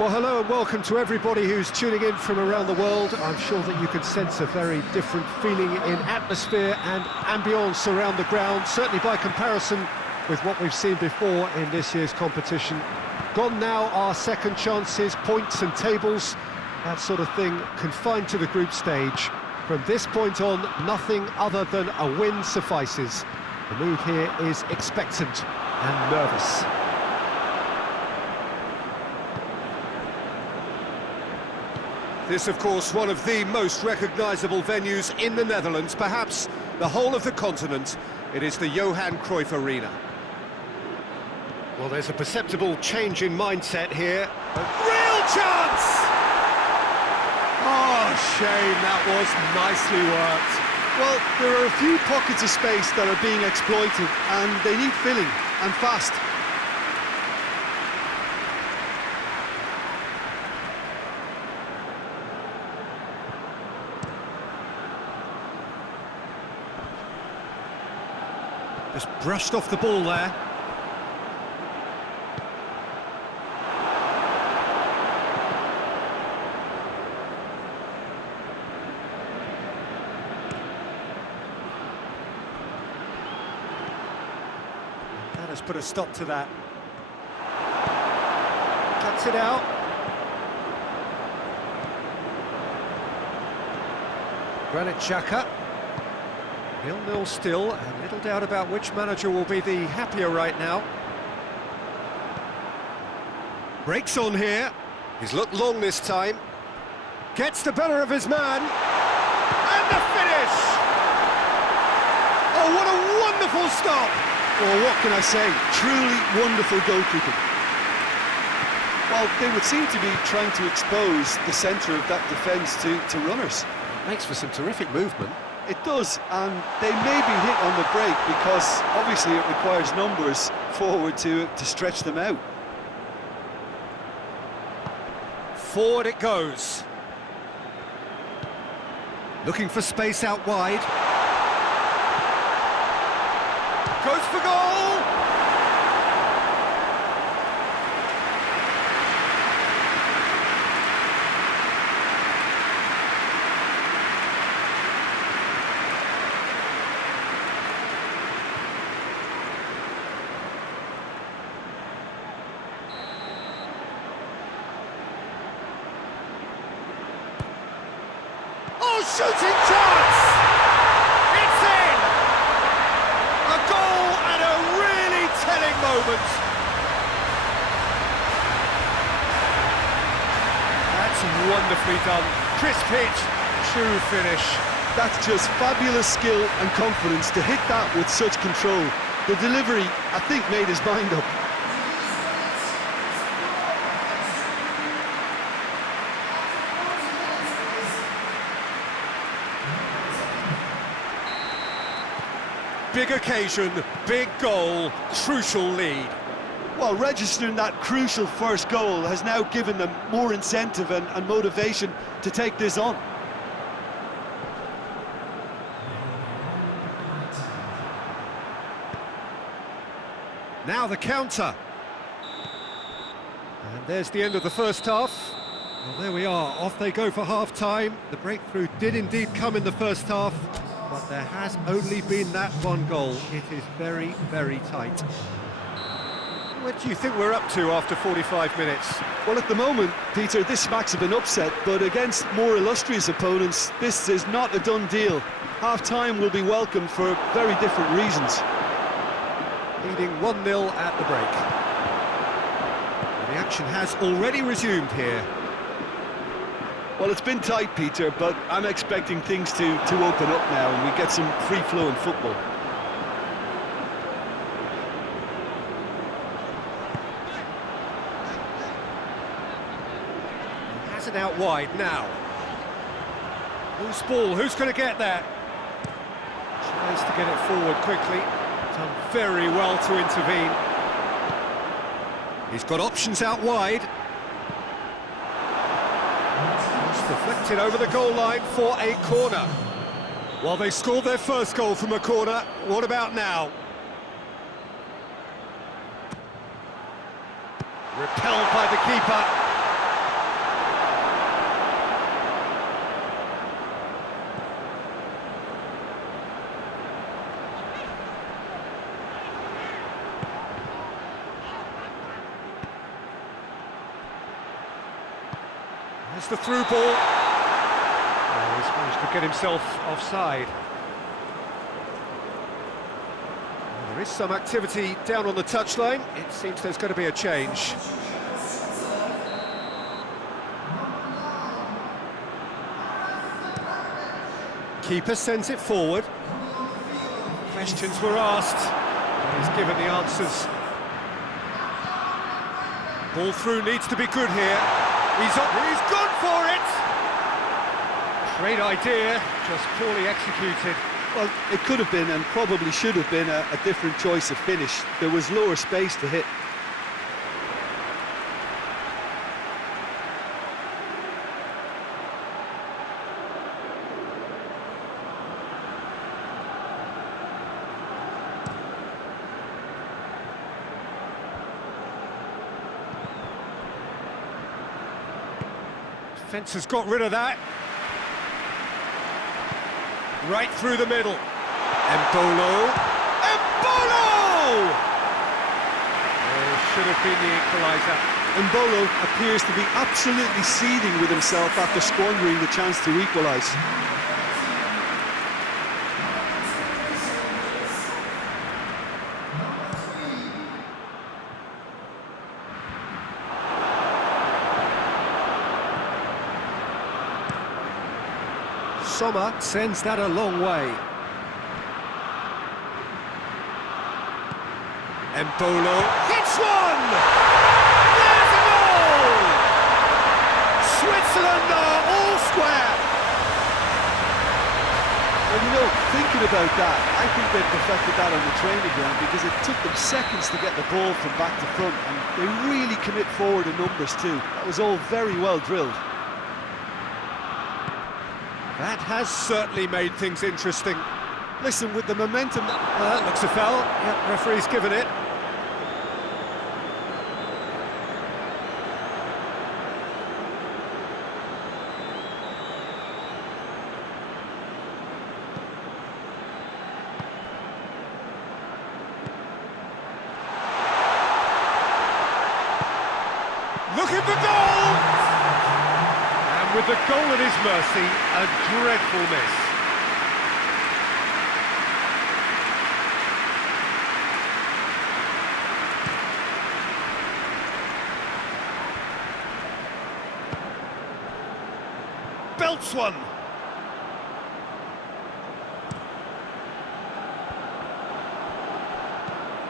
Well, hello and welcome to everybody who's tuning in from around the world. I'm sure that you can sense a very different feeling in atmosphere and ambience around the ground, certainly by comparison with what we've seen before in this year's competition. Gone now are second chances, points and tables, that sort of thing confined to the group stage. From this point on, nothing other than a win suffices. The mood here is expectant and nervous. This, of course, one of the most recognisable venues in the Netherlands, perhaps the whole of the continent. It is the Johan Cruyff Arena. Well, there's a perceptible change in mindset here. A real chance! Oh, shame, that was nicely worked. Well, there are a few pockets of space that are being exploited, and they need filling, and fast. Just brushed off the ball there. That has put a stop to that. Cuts it out. Granit Xhaka. 0-0 still, and little doubt about which manager will be the happier right now. Breaks on here. He's looked long this time. Gets the better of his man. And the finish! Oh, what a wonderful stop! Well, what can I say? Truly wonderful goalkeeping. Well, they would seem to be trying to expose the centre of that defence to runners. Makes for some terrific movement. It does, and they may be hit on the break because obviously it requires numbers forward to stretch them out. Forward it goes. Looking for space out wide. Goes for goal! Shooting chance! It's in! A goal and a really telling moment. That's wonderfully done. Crisp hit, true finish. That's just fabulous skill and confidence to hit that with such control. The delivery, I think, made his mind up. Big occasion, big goal, crucial lead. Well, registering that crucial first goal has now given them more incentive and motivation to take this on. Now the counter. And there's the end of the first half. Well, there we are, off they go for half-time. The breakthrough did indeed come in the first half, but there has only been that one goal. It is very, very tight. What do you think we're up to after 45 minutes? Well, at the moment, Peter, this smacks of an upset, but against more illustrious opponents, this is not a done deal. Half-time will be welcomed for very different reasons. Leading 1-0 at the break. The action has already resumed here. Well, it's been tight, Peter, but I'm expecting things to open up now and we get some free-flowing football. He has it out wide now. Loose ball, who's going to get that? Tries to get it forward quickly. Done very well to intervene. He's got options out wide. Deflected over the goal line for a corner. Well, they scored their first goal from a corner. What about now? Repelled by the keeper. Has the through ball. Oh, he's managed to get himself offside. Well, there is some activity down on the touchline. It seems there's going to be a change. Keeper sends it forward. Questions were asked, and he's given the answers. Ball through needs to be good here. He's gone for it! Great idea, just poorly executed. Well, it could have been and probably should have been a different choice of finish. There was lower space to hit. Fence has got rid of that. Right through the middle. Embolo. Embolo! Should have been the equaliser. Embolo appears to be absolutely seething with himself after squandering the chance to equalise. Sommer sends that a long way. Embolo hits one! There's a goal! Switzerland are all square! And you know, thinking about that, I think they perfected that on the training ground because it took them seconds to get the ball from back to front, and they really commit forward in numbers too. That was all very well drilled. That has certainly made things interesting. Listen, with the momentum... That looks a foul. Yeah, referee's given it. Looking for goal! And with the goal at his mercy, a dreadful miss. Belts one.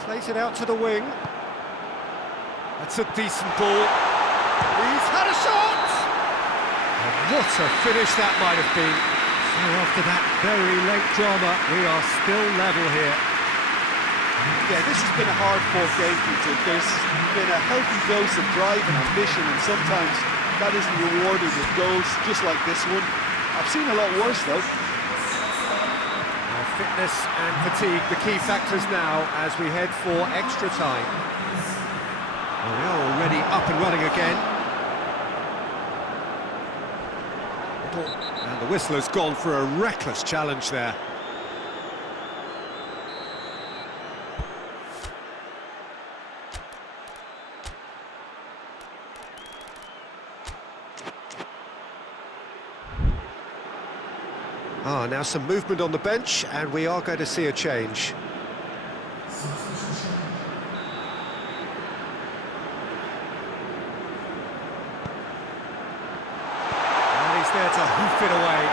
Plays it out to the wing. That's a decent ball. He's had a shot! And what a finish that might have been. So after that very late drama, we are still level here. Yeah, this has been a hard-fought game, Peter. There's been a healthy dose of drive and ambition, and sometimes that isn't rewarded with goals just like this one. I've seen a lot worse, though. Fitness and fatigue, the key factors now as we head for extra time. Well, we are already up and running again. And the whistle has gone for a reckless challenge there. Now some movement on the bench, and we are going to see a change. And he's there to hoof it away.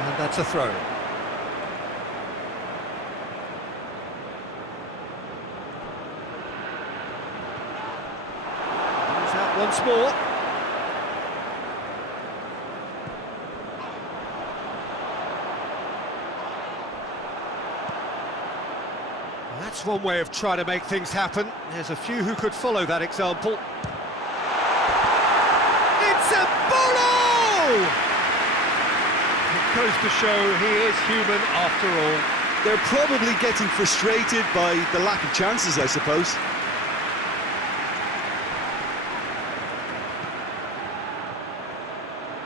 And that's a throw. He's out once more. That's one way of trying to make things happen. There's a few who could follow that example. It's a bolo! It goes to show he is human after all. They're probably getting frustrated by the lack of chances, I suppose.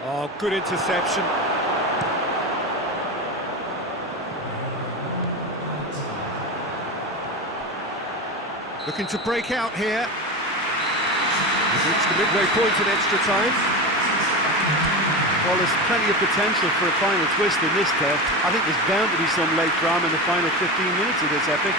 Oh, good interception. Looking to break out here. He's Reached the midway point in extra time. Well, there's plenty of potential for a final twist in this tale. I think there's bound to be some late drama in the final 15 minutes of this epic.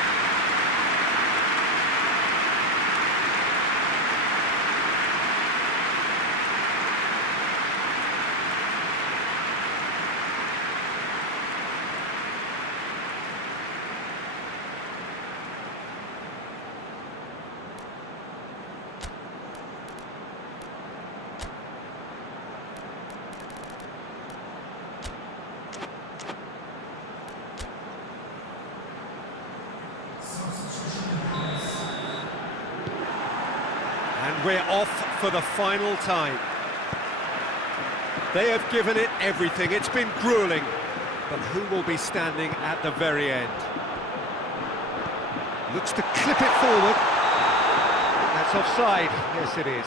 And we're off for the final time. They have given it everything. It's been gruelling. But who will be standing at the very end? Looks to clip it forward. That's offside. Yes, it is.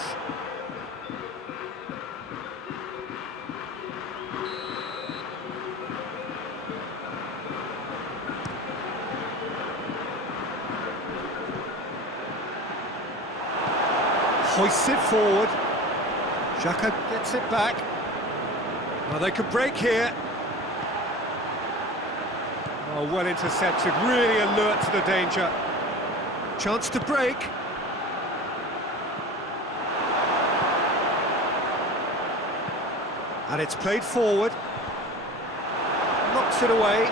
Hoists it forward. Xhaka gets it back. Well, they could break here. Oh, well intercepted, really alert to the danger. Chance to break. And it's played forward. Knocks it away.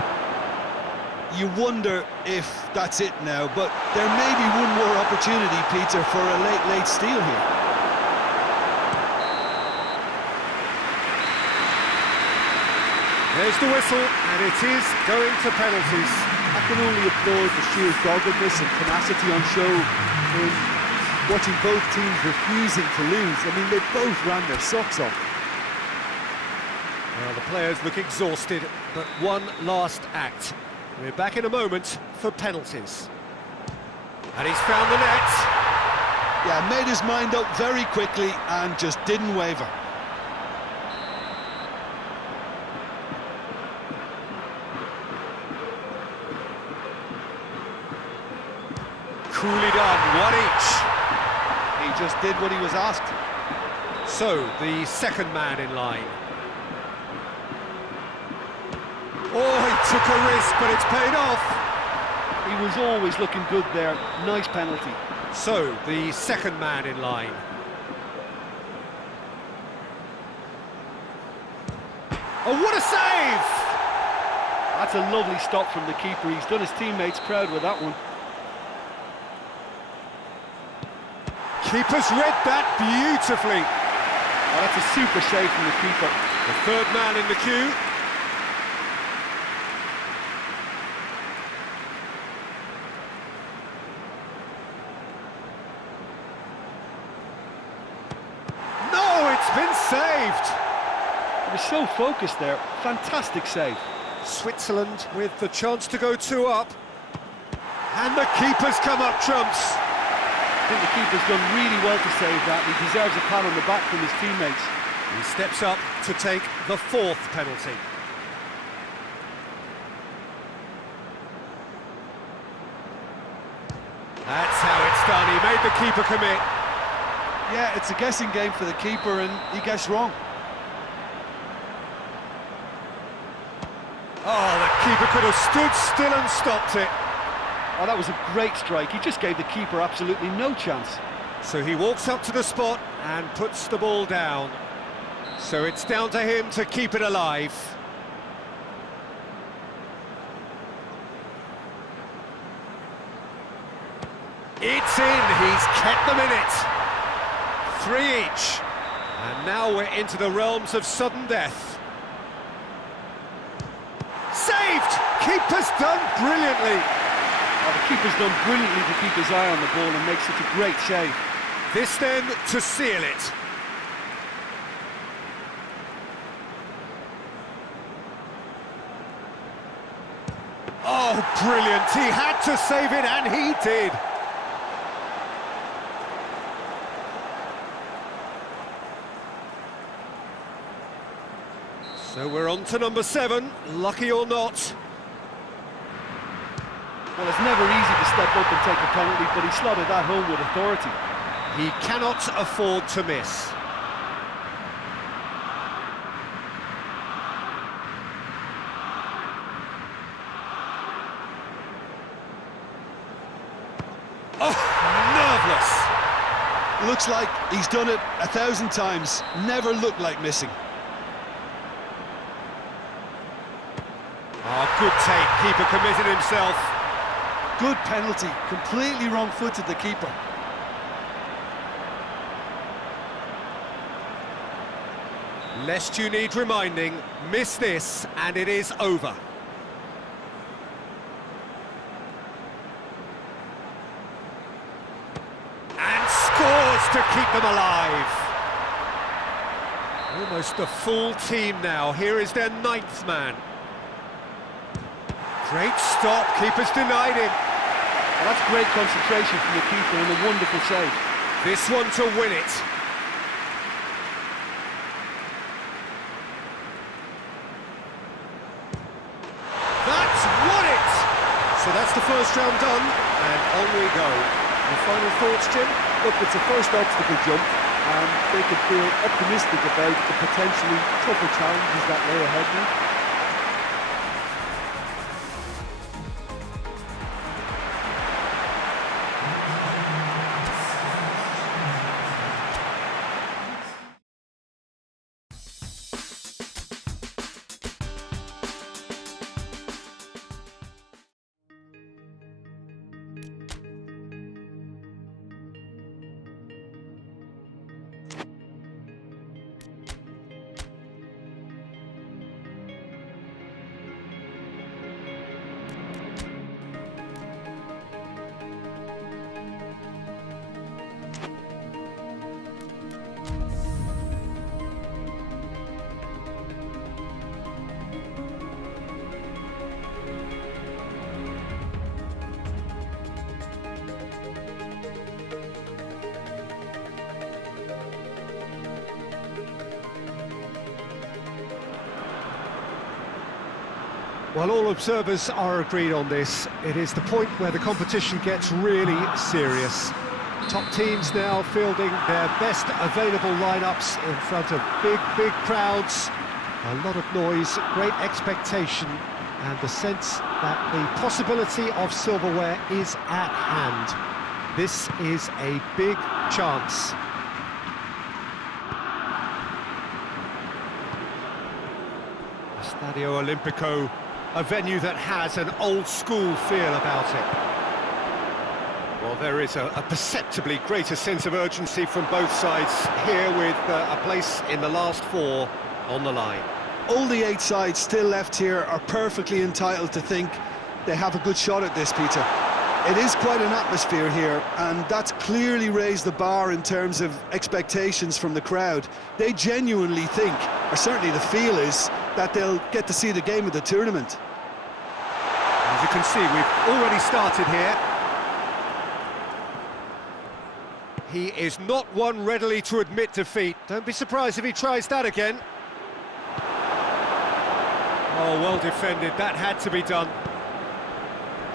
You wonder if that's it now, but there may be one more opportunity, Peter, for a late steal here. There's the whistle, and it is going to penalties. I can only applaud the sheer doggedness and tenacity on show in watching both teams refusing to lose. I mean, they both ran their socks off. Well, the players look exhausted, but one last act. We're back in a moment for penalties. And he's found the net. Yeah, made his mind up very quickly and just didn't waver. Coolly done, one each. He just did what he was asked. So, the second man in line. Oh, he took a risk, but it's paid off. He was always looking good there. Nice penalty. So, the second man in line. Oh, what a save! That's a lovely stop from the keeper. He's done his teammates proud with that one. Keeper's read that beautifully. Oh, that's a super save from the keeper. The third man in the queue. No, it's been saved. He was so focused there. Fantastic save. Switzerland with the chance to go 2 up. And the keeper's come up trumps. I think the keeper's done really well to save that. He deserves a pat on the back from his teammates. He steps up to take the 4th penalty. That's how it's done. He made the keeper commit. Yeah, it's a guessing game for the keeper and he guessed wrong. Oh, the keeper could have stood still and stopped it. Oh, that was a great strike. He just gave the keeper absolutely no chance. So he walks up to the spot and puts the ball down. So it's down to him to keep it alive. It's in, he's kept them in it. 3 each. And now we're into the realms of sudden death. Saved! Keeper's done brilliantly. Oh, the keeper's done brilliantly to keep his eye on the ball and make such a great save. This then to seal it. Oh, brilliant. He had to save it, and he did. So we're on to number 7, lucky or not. Well, it's never easy to step up and take a penalty, but he slotted that home with authority. He cannot afford to miss. Oh, nerveless! Looks like he's done it 1,000 times, never looked like missing. Oh, good take, keeper committed himself. Good penalty, completely wrong-footed the keeper. Lest you need reminding, miss this and it is over. And scores to keep them alive. Almost a full team now. Here is their 9th man. Great stop, keeper's denied him. Well, that's great concentration from the keeper and a wonderful save. This one to win it. That's won it! So that's the first round done, and on we go. The final thoughts, Jim? Look, it's a first obstacle jump, and they could feel optimistic about the potentially tougher challenges that lay ahead now. Well, all observers are agreed on this. It is the point where the competition gets really serious. Top teams now fielding their best available lineups in front of big crowds. A lot of noise, great expectation, and the sense that the possibility of silverware is at hand. This is a big chance. Stadio Olimpico, a venue that has an old-school feel about it. Well, there is a perceptibly greater sense of urgency from both sides here, with a place in the last 4 on the line. All the 8 sides still left here are perfectly entitled to think they have a good shot at this, Peter. It is quite an atmosphere here, and that's clearly raised the bar in terms of expectations from the crowd. They genuinely think, or certainly the feel is, that they'll get to see the game of the tournament. As you can see, we've already started here. He is not one readily to admit defeat. Don't be surprised if he tries that again. Oh, well defended. That had to be done.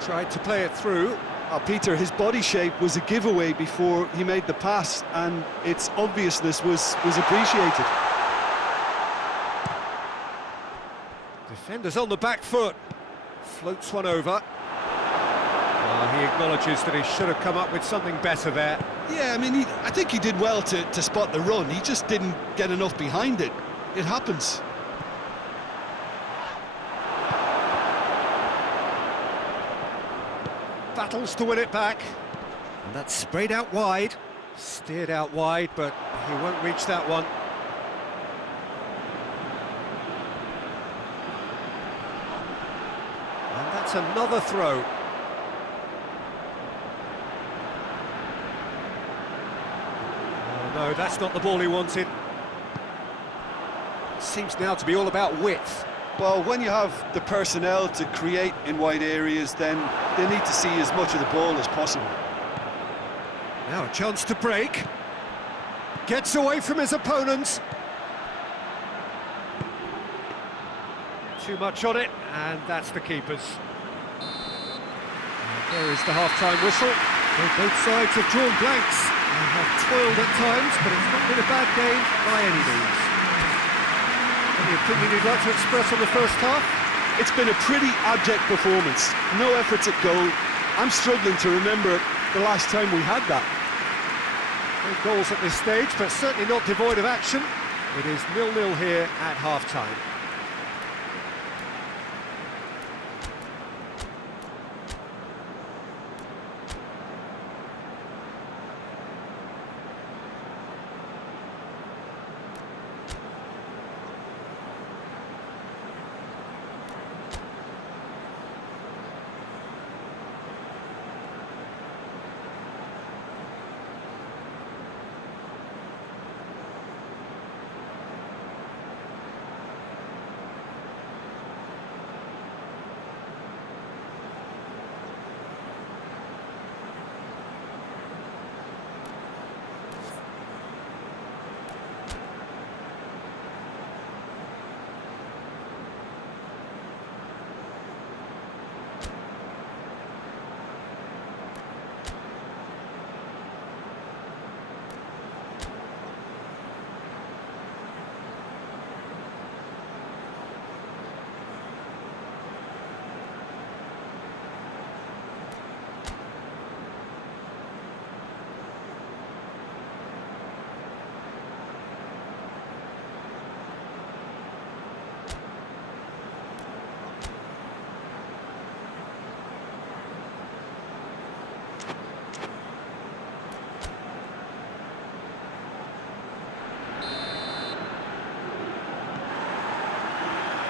Tried to play it through. Oh, Peter, his body shape was a giveaway before he made the pass, and its obviousness was appreciated. Defender's on the back foot. Floats one over. Well, he acknowledges that he should have come up with something better there. Yeah, I mean, I think he did well to spot the run. He just didn't get enough behind it. It happens. Battles to win it back. And that's sprayed out wide. Steered out wide, but he won't reach that one. And that's another throw. Oh, no, that's not the ball he wanted. Seems now to be all about width. Well, when you have the personnel to create in wide areas, then they need to see as much of the ball as possible. Now a chance to break. Gets away from his opponent. Too much on it, and that's the keeper's. And there is the half-time whistle. Well, both sides have drawn blanks. They have toiled at times, but it's not been a bad game by any means. Any opinion you'd like to express on the first half? It's been a pretty abject performance. No efforts at goal. I'm struggling to remember the last time we had that. No goals at this stage, but certainly not devoid of action. It is 0-0 here at half-time.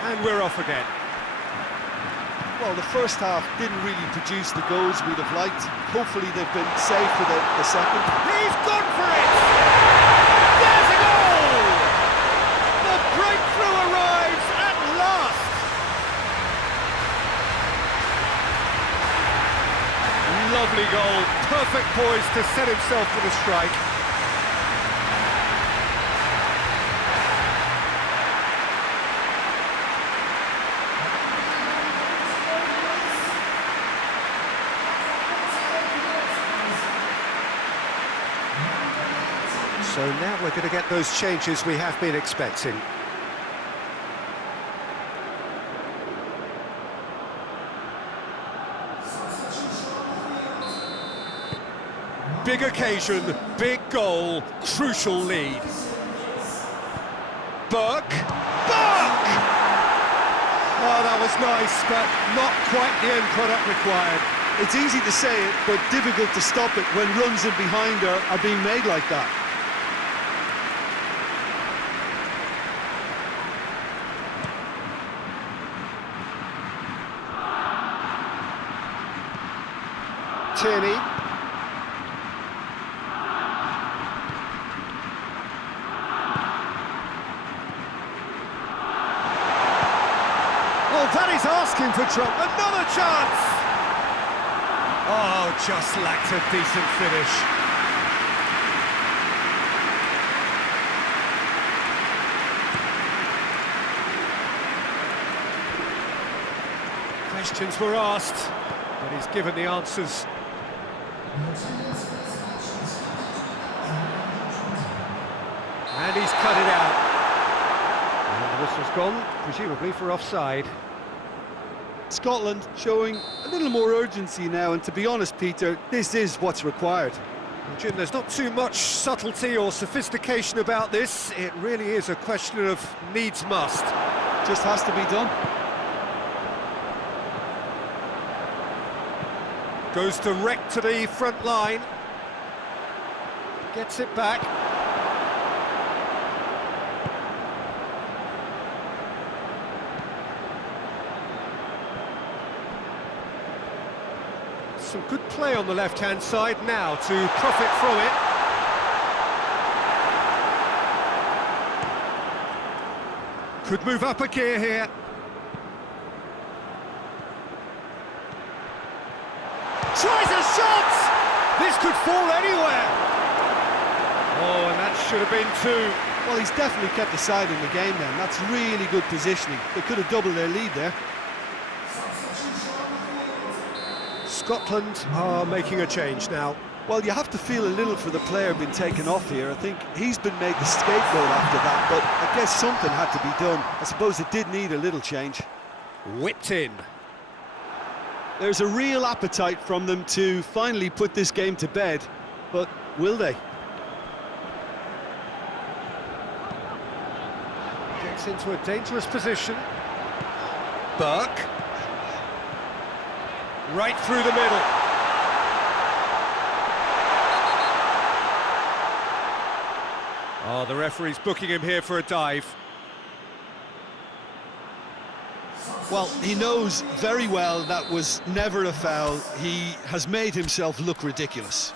And we're off again. Well, the first half didn't really produce the goals we'd have liked. Hopefully they've been saved for the second. He's gone for it! There's a goal! The breakthrough arrives at last! Lovely goal, perfect poise to set himself for the strike. So now we're going to get those changes we have been expecting. Big occasion, big goal, crucial lead. Burke! Burke! Oh, that was nice, but not quite the end product required. It's easy to say it, but difficult to stop it when runs in behind are being made like that. Tierney. Oh, that is asking for trouble. Another chance! Oh, just lacked a decent finish. Questions were asked, but he's given the answers. And he's cut it out. And the whistle's gone, presumably for offside. Scotland showing a little more urgency now, and to be honest, Peter, this is what's required. Well, Jim, there's not too much subtlety or sophistication about this. It really is a question of needs must. Just has to be done. Goes direct to the front line. Gets it back. Some good play on the left-hand side now to profit from it. Could move up a gear here. Tries a shot! This could fall anywhere. Oh, and that should have been two. Well, he's definitely kept the side in the game then. That's really good positioning. They could have doubled their lead there. Scotland are making a change now. Well, you have to feel a little for the player being taken off here. I think he's been made the scapegoat after that, but I guess something had to be done. I suppose it did need a little change. Whipped in. There's a real appetite from them to finally put this game to bed, but will they? Gets into a dangerous position. Burke. Right through the middle. Oh, the referee's booking him here for a dive. Well, he knows very well that was never a foul. He has made himself look ridiculous.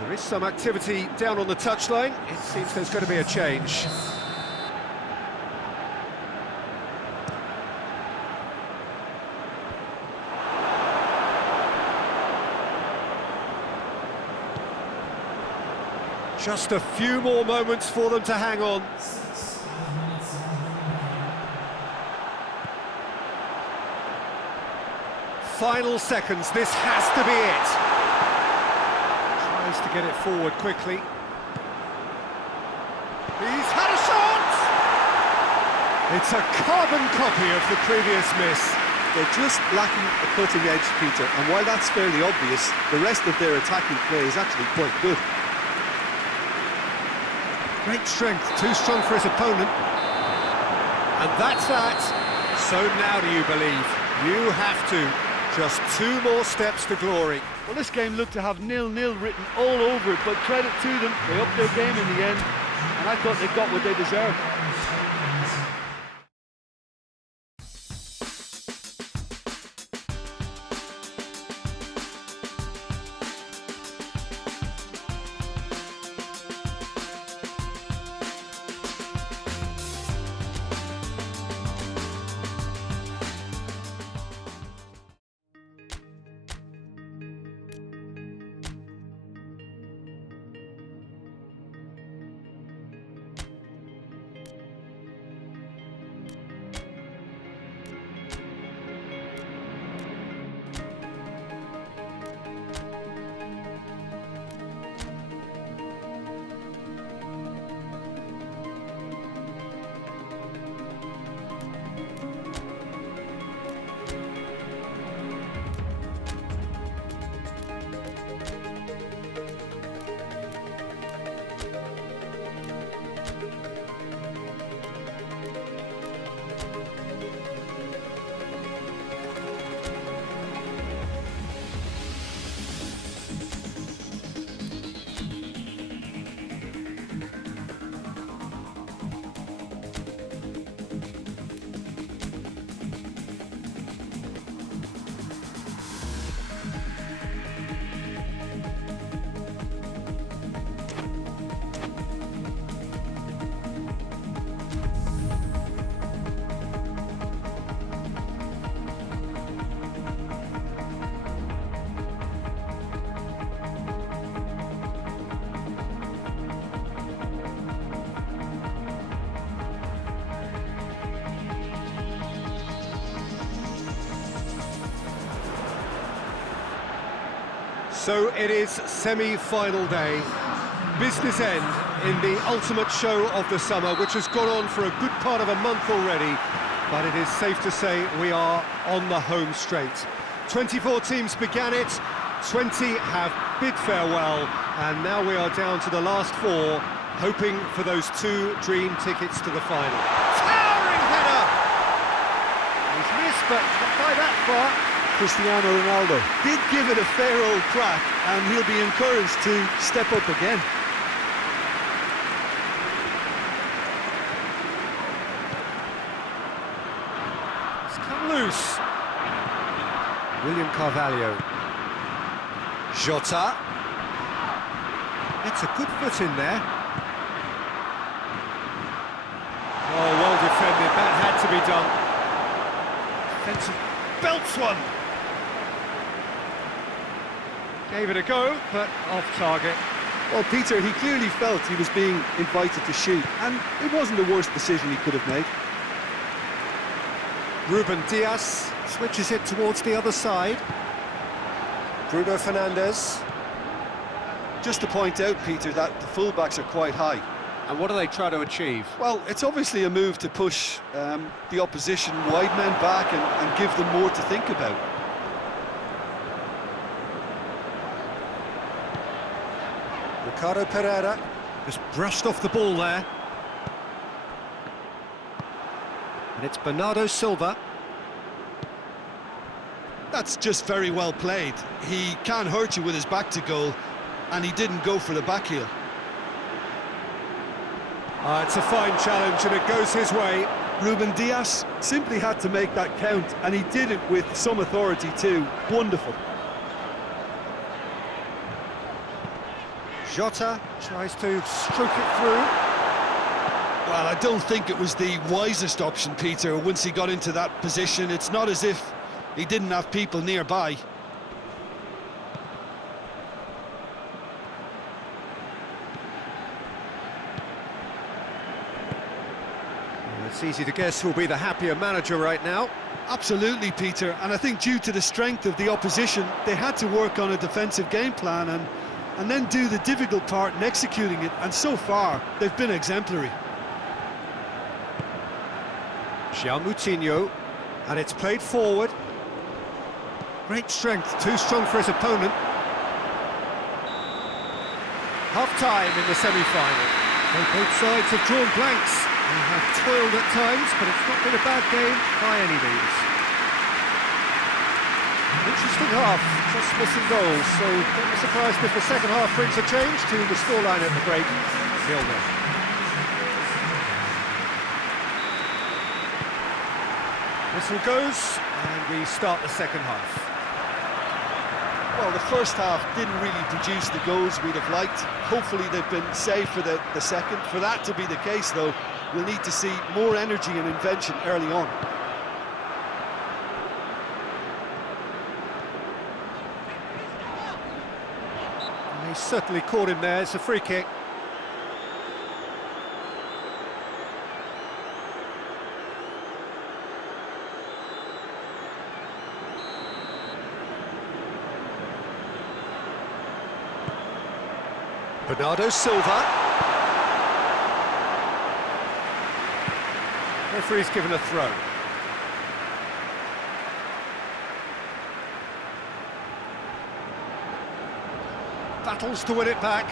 There is some activity down on the touchline. It seems there's going to be a change. Just a few more moments for them to hang on. Final seconds, this has to be it. Tries to get it forward quickly. He's had a shot! It's a carbon copy of the previous miss. They're just lacking a cutting edge, Peter, and while that's fairly obvious, the rest of their attacking play is actually quite good. Great strength, too strong for his opponent. And that's that. So now do you believe? You have to. Just 2 more steps to glory. Well, this game looked to have 0-0 written all over it, but credit to them, they upped their game in the end, and I thought they got what they deserved. So it is semi-final day, business end in the ultimate show of the summer, which has gone on for a good part of a month already, but it is safe to say we are on the home straight. 24 teams began it, 20 have bid farewell, and now we are down to the last four, hoping for those two dream tickets to the final. Towering header! He's missed, but not by that far. Cristiano Ronaldo did give it a fair old crack, and he'll be encouraged to step up again. It's come loose. William Carvalho. Jota. It's a good foot in there. Oh, well defended. That had to be done. Defensive belts one. Gave it a go, but off target. Well, Peter, he clearly felt he was being invited to shoot, and it wasn't the worst decision he could have made. Ruben Dias switches it towards the other side. Bruno Fernandes. Just to point out, Peter, that the fullbacks are quite high. And what do they try to achieve? Well, it's obviously a move to push the opposition wide men back and give them more to think about. Ricardo Pereira just brushed off the ball there. And it's Bernardo Silva. That's just very well played. He can't hurt you with his back to goal, and he didn't go for the back heel. It's a fine challenge and it goes his way. Ruben Dias simply had to make that count, and he did it with some authority too. Wonderful. Jota tries to stroke it through. Well, I don't think it was the wisest option, Peter, once he got into that position. It's not as if he didn't have people nearby. It's easy to guess who'll be the happier manager right now. Absolutely, Peter, and I think due to the strength of the opposition, they had to work on a defensive game plan and then do the difficult part in executing it, and so far, they've been exemplary. João Moutinho, and it's played forward. Great strength, too strong for his opponent. Half-time in the semi-final. Both sides have drawn blanks. They have toiled at times, but it's not been a bad game by any means. Interesting half, just missing goals, so don't be surprised if the second half brings a change to the scoreline at the break. 0-0. Whistle goes, and we start the second half. Well, the first half didn't really produce the goals we'd have liked. Hopefully they've been saved for the second. For that to be the case, though, we'll need to see more energy and invention early on. He certainly caught him there. It's a free kick. Bernardo Silva. Referee's given a throw. Battles to win it back.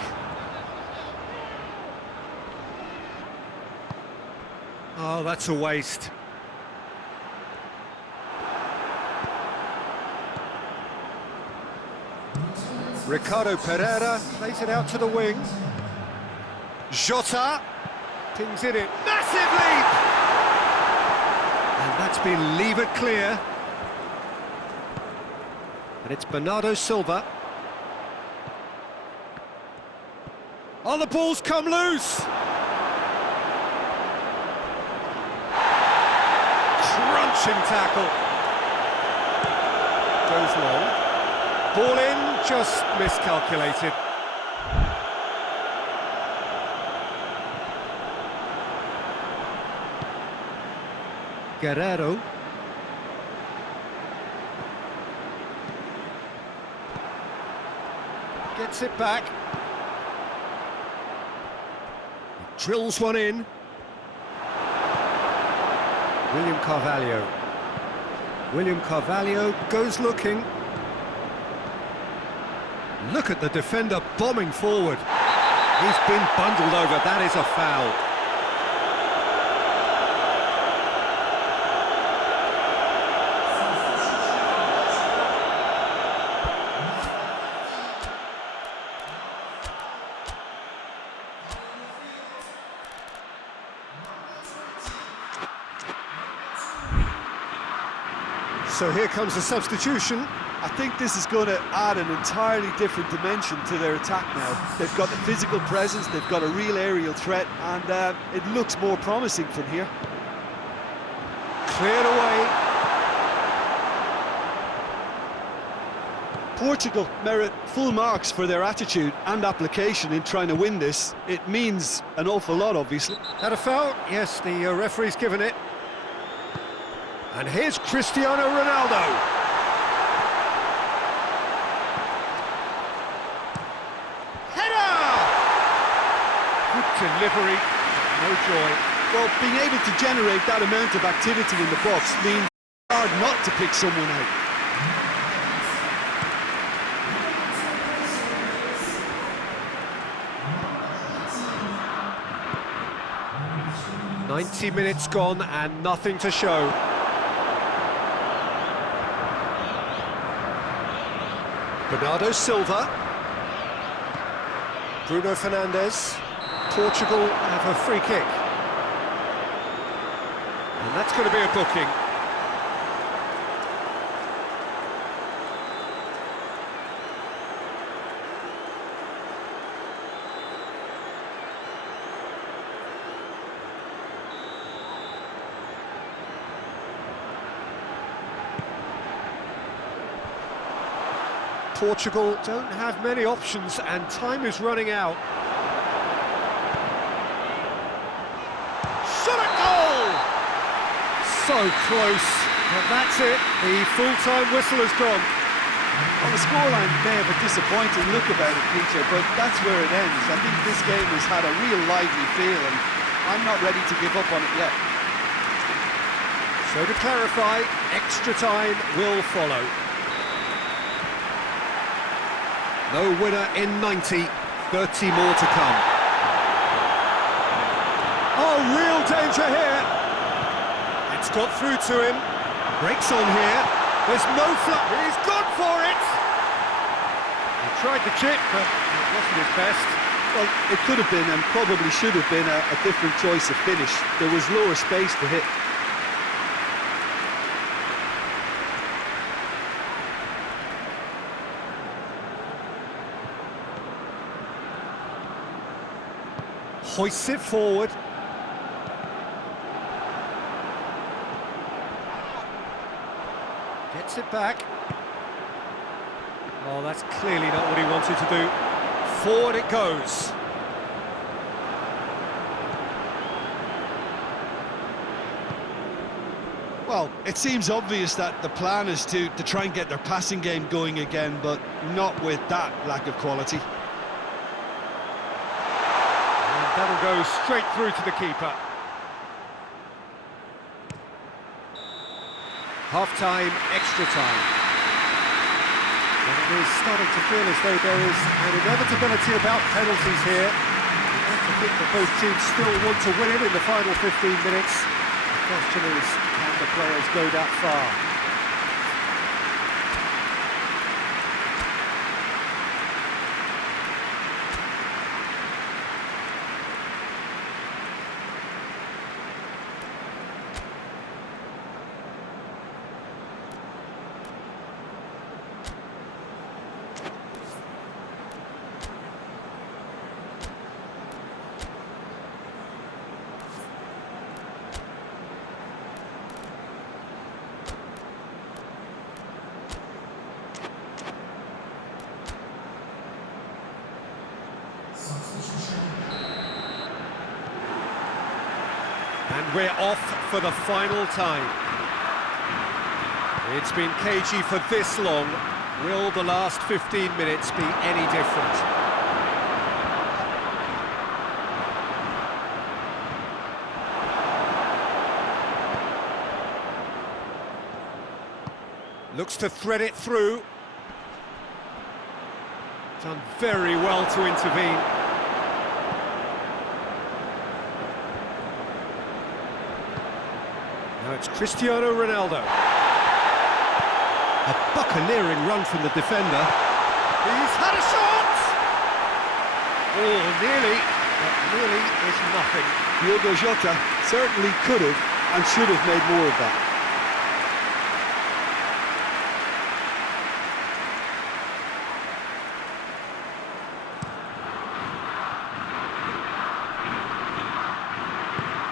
Oh, that's a waste. Ricardo Pereira plays it out to the wing. Jota pings it in. Massive leap! And that's been levered clear. And it's Bernardo Silva. Oh, the ball's come loose! Crunching tackle. Goes long. Ball in, just miscalculated. Guerrero. Gets it back. Drills one in. William Carvalho. William Carvalho goes looking. Look at the defender bombing forward. He's been bundled over. That is a foul. So here comes a substitution. I think this is going to add an entirely different dimension to their attack now. They've got the physical presence, they've got a real aerial threat, and it looks more promising from here. Cleared away. Portugal merit full marks for their attitude and application in trying to win this. It means an awful lot, obviously. Had a foul? Yes, the referee's given it. And here's Cristiano Ronaldo. Header! Good delivery, no joy. Well, being able to generate that amount of activity in the box means it's hard not to pick someone out. "90 minutes gone and nothing to show." Bernardo Silva. Bruno Fernandes. Portugal have a free kick. And that's going to be a booking. Portugal don't have many options and time is running out. Shot at goal! So close, but that's it. The full-time whistle has gone. Well, the scoreline may have a disappointing look about it, Peter, but that's where it ends. I think this game has had a real lively feel, and I'm not ready to give up on it yet. So to clarify, extra time will follow. No winner in 90, 30 more to come. Oh, real danger here. It's got through to him. Breaks on here. There's no fluff. He's gone for it. He tried the chip, but it wasn't his best. Well, it could have been and probably should have been a different choice of finish. There was lower space to hit. Hoists it forward. Gets it back. Oh, that's clearly not what he wanted to do. Forward it goes. Well, it seems obvious that the plan is to try and get their passing game going again, but not with that lack of quality. That'll go straight through to the keeper. Half-time, extra time. And it is starting to feel as though there is an inevitability about penalties here. You have to think that both teams still want to win it in the final 15 minutes. The question is, can the players go that far? And we're off for the final time. It's been cagey for this long, Will the last 15 minutes be any different? Looks to thread it through. Done very well to intervene. Now it's Cristiano Ronaldo. A buccaneering run from the defender. He's had a shot! Oh, nearly, but nearly is nothing. Diogo Jota certainly could have and should have made more of that.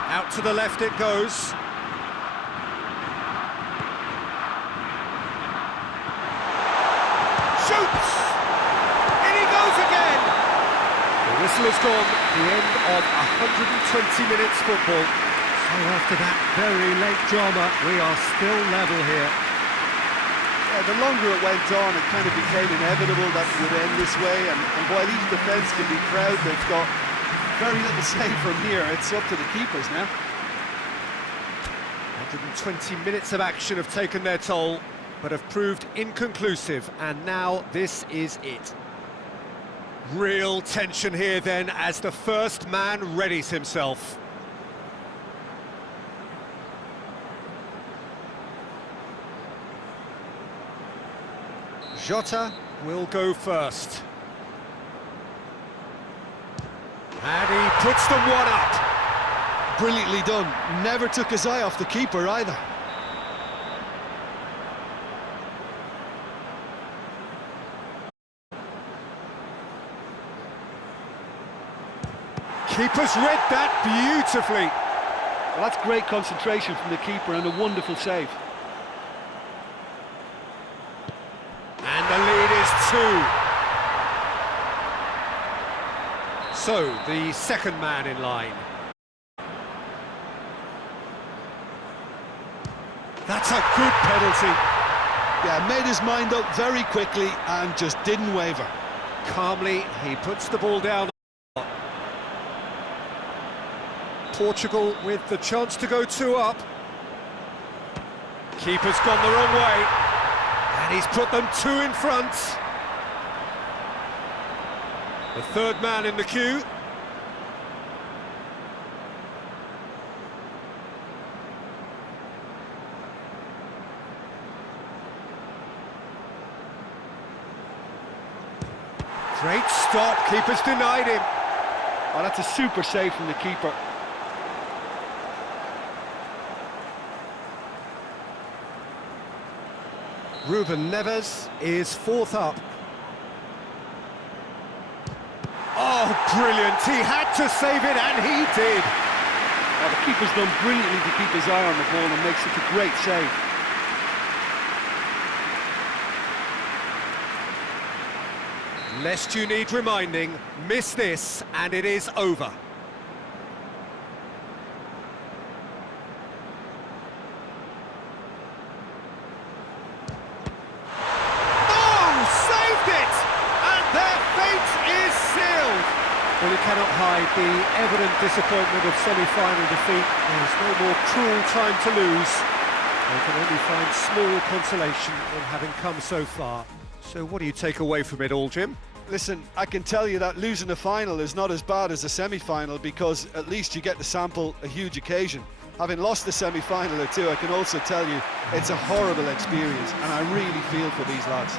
Out to the left it goes. Shoots! In he goes again! The whistle has gone, the end of 120 minutes football. So after that very late drama, we are still level here. Yeah, the longer it went on, it kind of became inevitable that it would end this way, and while each defence can be proud, they've got very little say from here. It's up to the keepers now. 120 minutes of action have taken their toll, but have proved inconclusive, and now this is it. Real tension here then, as the first man readies himself. Jota will go first. And he puts them one up. Brilliantly done. Never took his eye off the keeper either. Keeper's read that beautifully. Well, that's great concentration from the keeper and a wonderful save. And the lead is 2. So, the second man in line. That's a good penalty. Yeah, made his mind up very quickly and just didn't waver. Calmly, he puts the ball down. Portugal with the chance to go 2 up. Keeper's gone the wrong way. And he's put them 2 in front. The third man in the queue. Great stop, keeper's denied him. Oh, that's a super save from the keeper. Ruben Neves is 4th up. Oh, brilliant, he had to save it, and he did. Oh, the keeper's done brilliantly to keep his eye on the ball and make such a great save. Lest you need reminding, miss this, and it is over. Well, you cannot hide the evident disappointment of semi-final defeat. There's no more cruel time to lose. They can only find small consolation in having come so far. So what do you take away from it all, Jim? Listen, I can tell you that losing the final is not as bad as a semi-final, because at least you get to sample a huge occasion. Having lost the semi-final or two, I can also tell you it's a horrible experience, and I really feel for these lads.